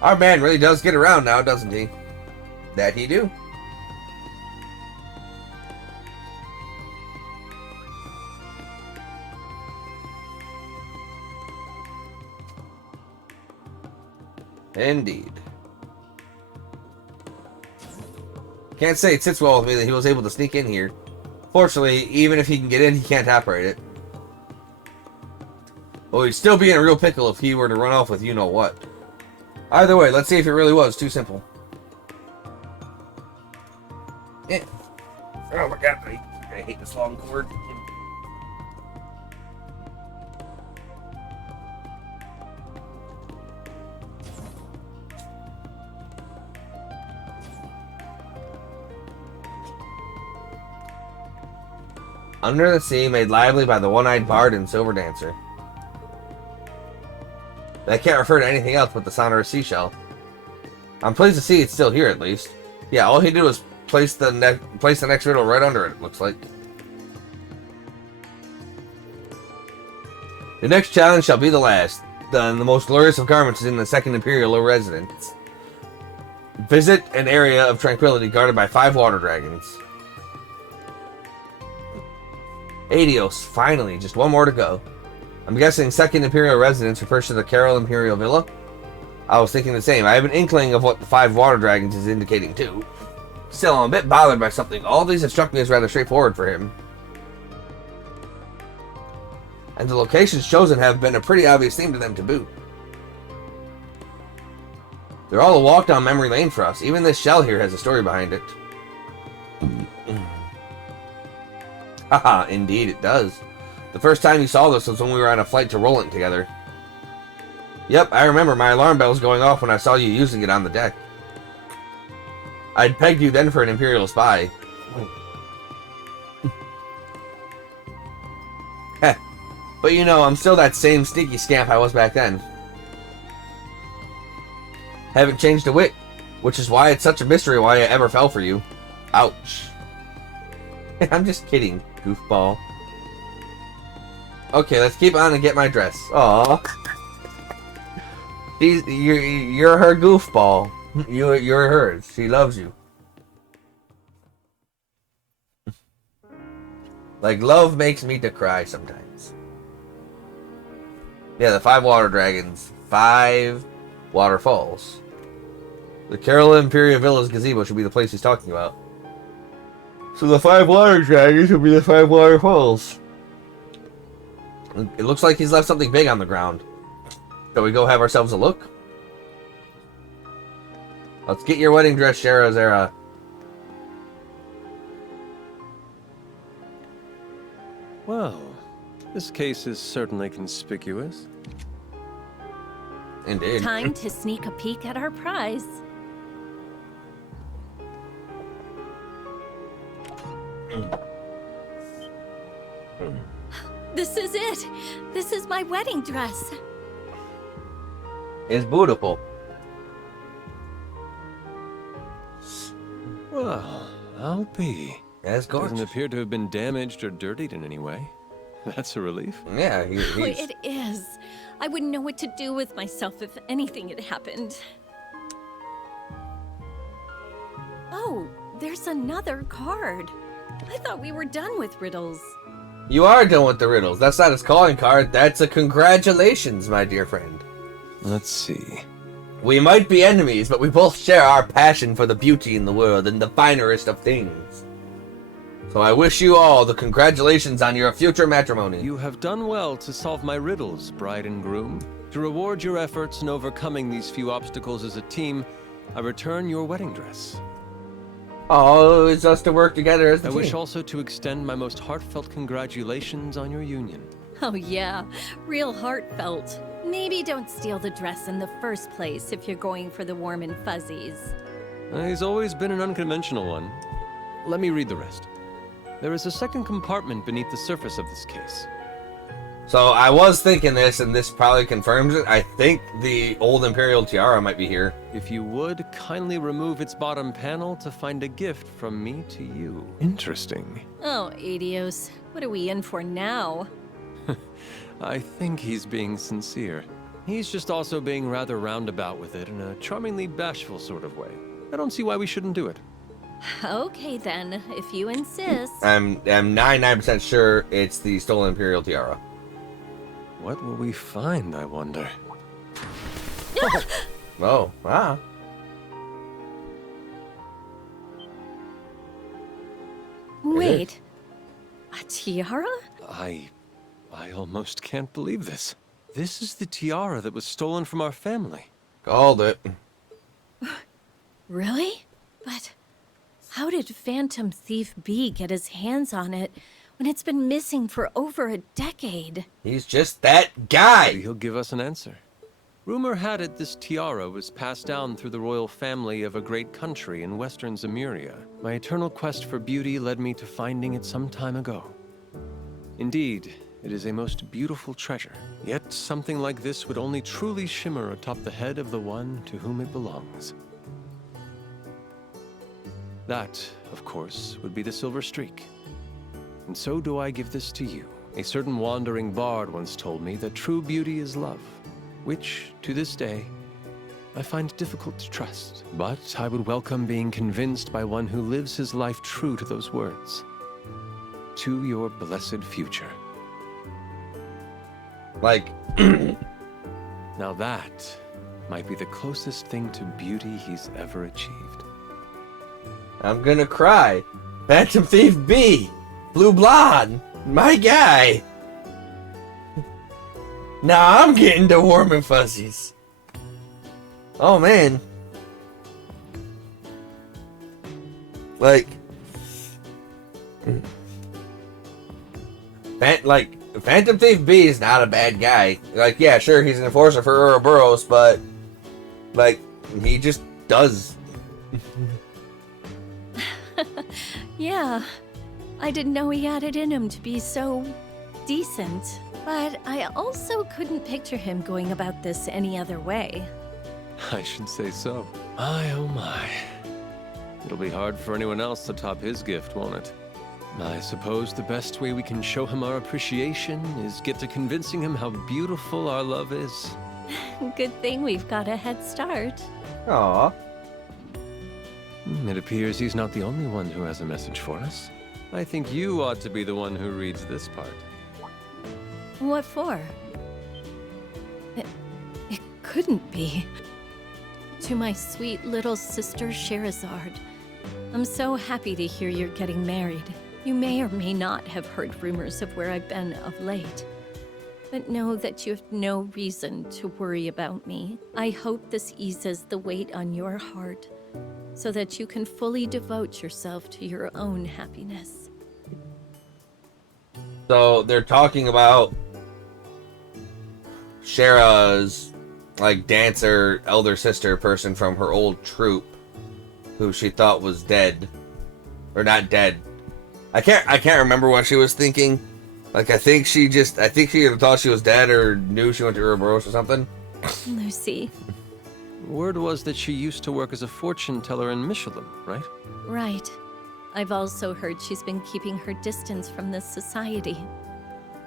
Our man really does get around now, doesn't he? That he do. Indeed. Can't say it sits well with me that he was able to sneak in here. Fortunately, even if he can get in, he can't operate it. Well, he'd still be in a real pickle if he were to run off with you-know-what. Either way, let's see if it really was too simple. Eh. Oh my god, I hate this long cord. Under the sea, made lively by the one-eyed bard and silver dancer. That can't refer to anything else but the sonorous seashell. I'm pleased to see it's still here, at least. Yeah, all he did was place the next riddle right under it looks like. The next challenge shall be the last. The most glorious of garments is in the Second Imperial residence. Visit an area of tranquility guarded by 5 water dragons. Adios, finally, just one more to go. I'm guessing Second Imperial Residence refers to the Carol Imperial Villa? I was thinking the same. I have an inkling of what the 5 water dragons is indicating too. Still, I'm a bit bothered by something. All these have struck me as rather straightforward for him. And the locations chosen have been a pretty obvious theme to them to boot. They're all a walk down memory lane for us. Even this shell here has a story behind it. Haha, indeed it does. The first time you saw this was when we were on a flight to Roland together. Yep, I remember my alarm bells going off when I saw you using it on the deck. I'd pegged you then for an Imperial spy. Heh, but you know, I'm still that same sneaky scamp I was back then. Haven't changed a whit, which is why it's such a mystery why I ever fell for you. Ouch. I'm just kidding, goofball. Okay, let's keep on and get my dress. Aww. You're her goofball. You're hers. She loves you. Like, love makes me to cry sometimes. Yeah, the 5 water dragons. 5 waterfalls. The Carol Imperial Villa's gazebo should be the place he's talking about. So the 5 water dragons will be the 5 waterfalls. It looks like he's left something big on the ground. Shall we go have ourselves a look? Let's get your wedding dress, Sherazera. Well, this case is certainly conspicuous. Indeed. Time to sneak a peek at our prize. This is it. This is my wedding dress. It's beautiful. Well, I'll be. That's gorgeous. Doesn't appear to have been damaged or dirtied in any way. That's a relief. Yeah, Oh, it is. I wouldn't know what to do with myself if anything had happened. Oh, there's another card. I thought we were done with riddles. You are done with the riddles. That's not his calling card. That's a congratulations, my dear friend. Let's see. We might be enemies, but we both share our passion for the beauty in the world and the finerest of things. So I wish you all the congratulations on your future matrimony. You have done well to solve my riddles, bride and groom. To reward your efforts in overcoming these few obstacles as a team, I return your wedding dress. Oh, it's us to work together as a team. I wish also to extend my most heartfelt congratulations on your union. Oh yeah, real heartfelt. Maybe don't steal the dress in the first place if you're going for the warm and fuzzies. He's always been an unconventional one. Let me read the rest. There is a second compartment beneath the surface of this case. So I was thinking this, and this probably confirms it. I think the old Imperial tiara might be here. If you would, kindly remove its bottom panel to find a gift from me to you. Interesting. Oh, Adios. What are we in for now? I think he's being sincere. He's just also being rather roundabout with it in a charmingly bashful sort of way. I don't see why we shouldn't do it. Okay then, if you insist. I'm 99% sure it's the stolen Imperial tiara. What will we find, I wonder? Oh, wow. Wait. A tiara? I almost can't believe this. This is the tiara that was stolen from our family. Called it. Really? But how did Phantom Thief B get his hands on it when it's been missing for over a decade? He's just that guy. Maybe he'll give us an answer. Rumor had it this tiara was passed down through the royal family of a great country in western Zemuria. My eternal quest for beauty led me to finding it some time ago. Indeed, it is a most beautiful treasure. Yet something like this would only truly shimmer atop the head of the one to whom it belongs. That, of course, would be the silver streak. And so do I give this to you. A certain wandering bard once told me that true beauty is love, which, to this day, I find difficult to trust. But I would welcome being convinced by one who lives his life true to those words. To your blessed future. Like, now that might be the closest thing to beauty he's ever achieved. I'm gonna cry. Phantom Thief B. Blue Blonde. My guy. Now I'm getting to warm and fuzzies. Oh man. Like Phantom Thief B is not a bad guy. Like, yeah, sure, he's an enforcer for Ouroboros, but like, he just does. Yeah, I didn't know he had it in him to be so decent. But I also couldn't picture him going about this any other way. I should say so. My, oh my. It'll be hard for anyone else to top his gift, won't it? I suppose the best way we can show him our appreciation is get to convincing him how beautiful our love is. Good thing we've got a head start. Aww. It appears he's not the only one who has a message for us. I think you ought to be the one who reads this part. What for? It couldn't be. To my sweet little sister Sherazard. I'm so happy to hear you're getting married. You may or may not have heard rumors of where I've been of late. But know that you have no reason to worry about me. I hope this eases the weight on your heart, so that you can fully devote yourself to your own happiness. So they're talking about Shara's like dancer, elder sister person from her old troupe, who she thought was dead, or not dead. I can't remember what she was thinking. Like, I think she either thought she was dead or knew she went to Ouroboros or something. Lucy. Word was that she used to work as a fortune teller in Michelin, right? Right. I've also heard she's been keeping her distance from this society.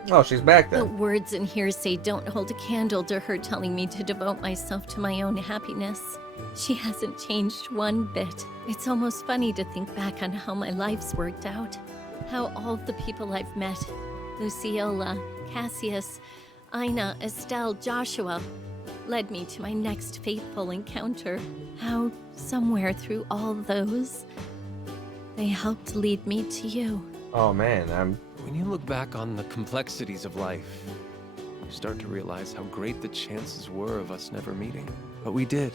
Oh, she's back then. But words and hearsay don't hold a candle to her telling me to devote myself to my own happiness. She hasn't changed one bit. It's almost funny to think back on how my life's worked out. How all the people I've met, Luciola, Cassius, Ina, Estelle, Joshua, led me to my next fateful encounter. How, somewhere through all those, they helped lead me to you. Oh man, When you look back on the complexities of life, you start to realize how great the chances were of us never meeting. But we did.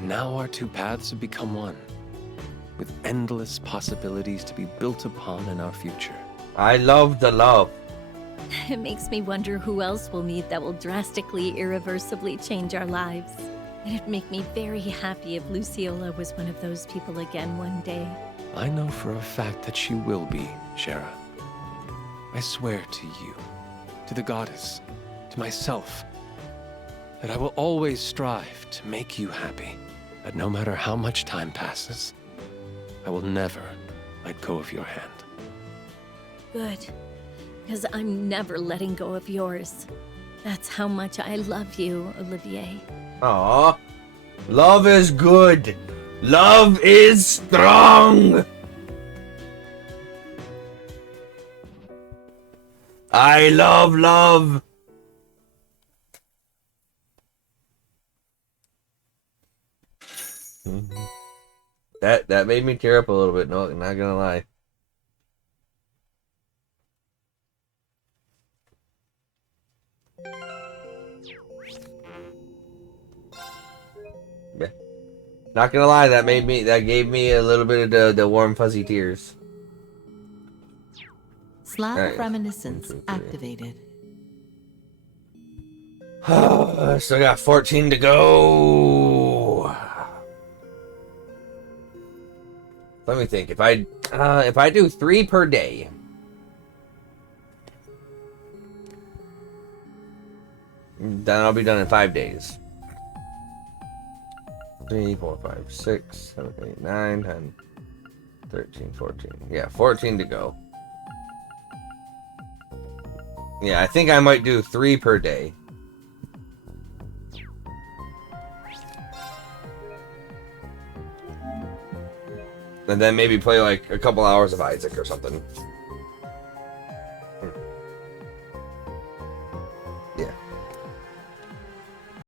Now our two paths have become one, with endless possibilities to be built upon in our future. I love the love. It makes me wonder who else we'll meet that will drastically, irreversibly change our lives. It'd make me very happy if Luciola was one of those people again one day. I know for a fact that she will be, Shara. I swear to you, to the goddess, to myself, that I will always strive to make you happy. That no matter how much time passes, I will never let go of your hand. Good. Because I'm never letting go of yours. That's how much I love you, Olivier. Aww. Love is good. Love is strong. I love love. That made me tear up a little bit, no, not gonna lie. Not gonna lie, that gave me a little bit of the warm fuzzy tears. Slab Alright. of Reminiscence activated. Still got 14 to go. Let me think. If I do 3 per day, then I'll be done in 5 days. 3, 4, 5, 6, 7, 8, 9, 10, 13, 14. Yeah, 14 to go. Yeah, I think I might do 3 per day. And then maybe play like a couple hours of Isaac or something. Yeah.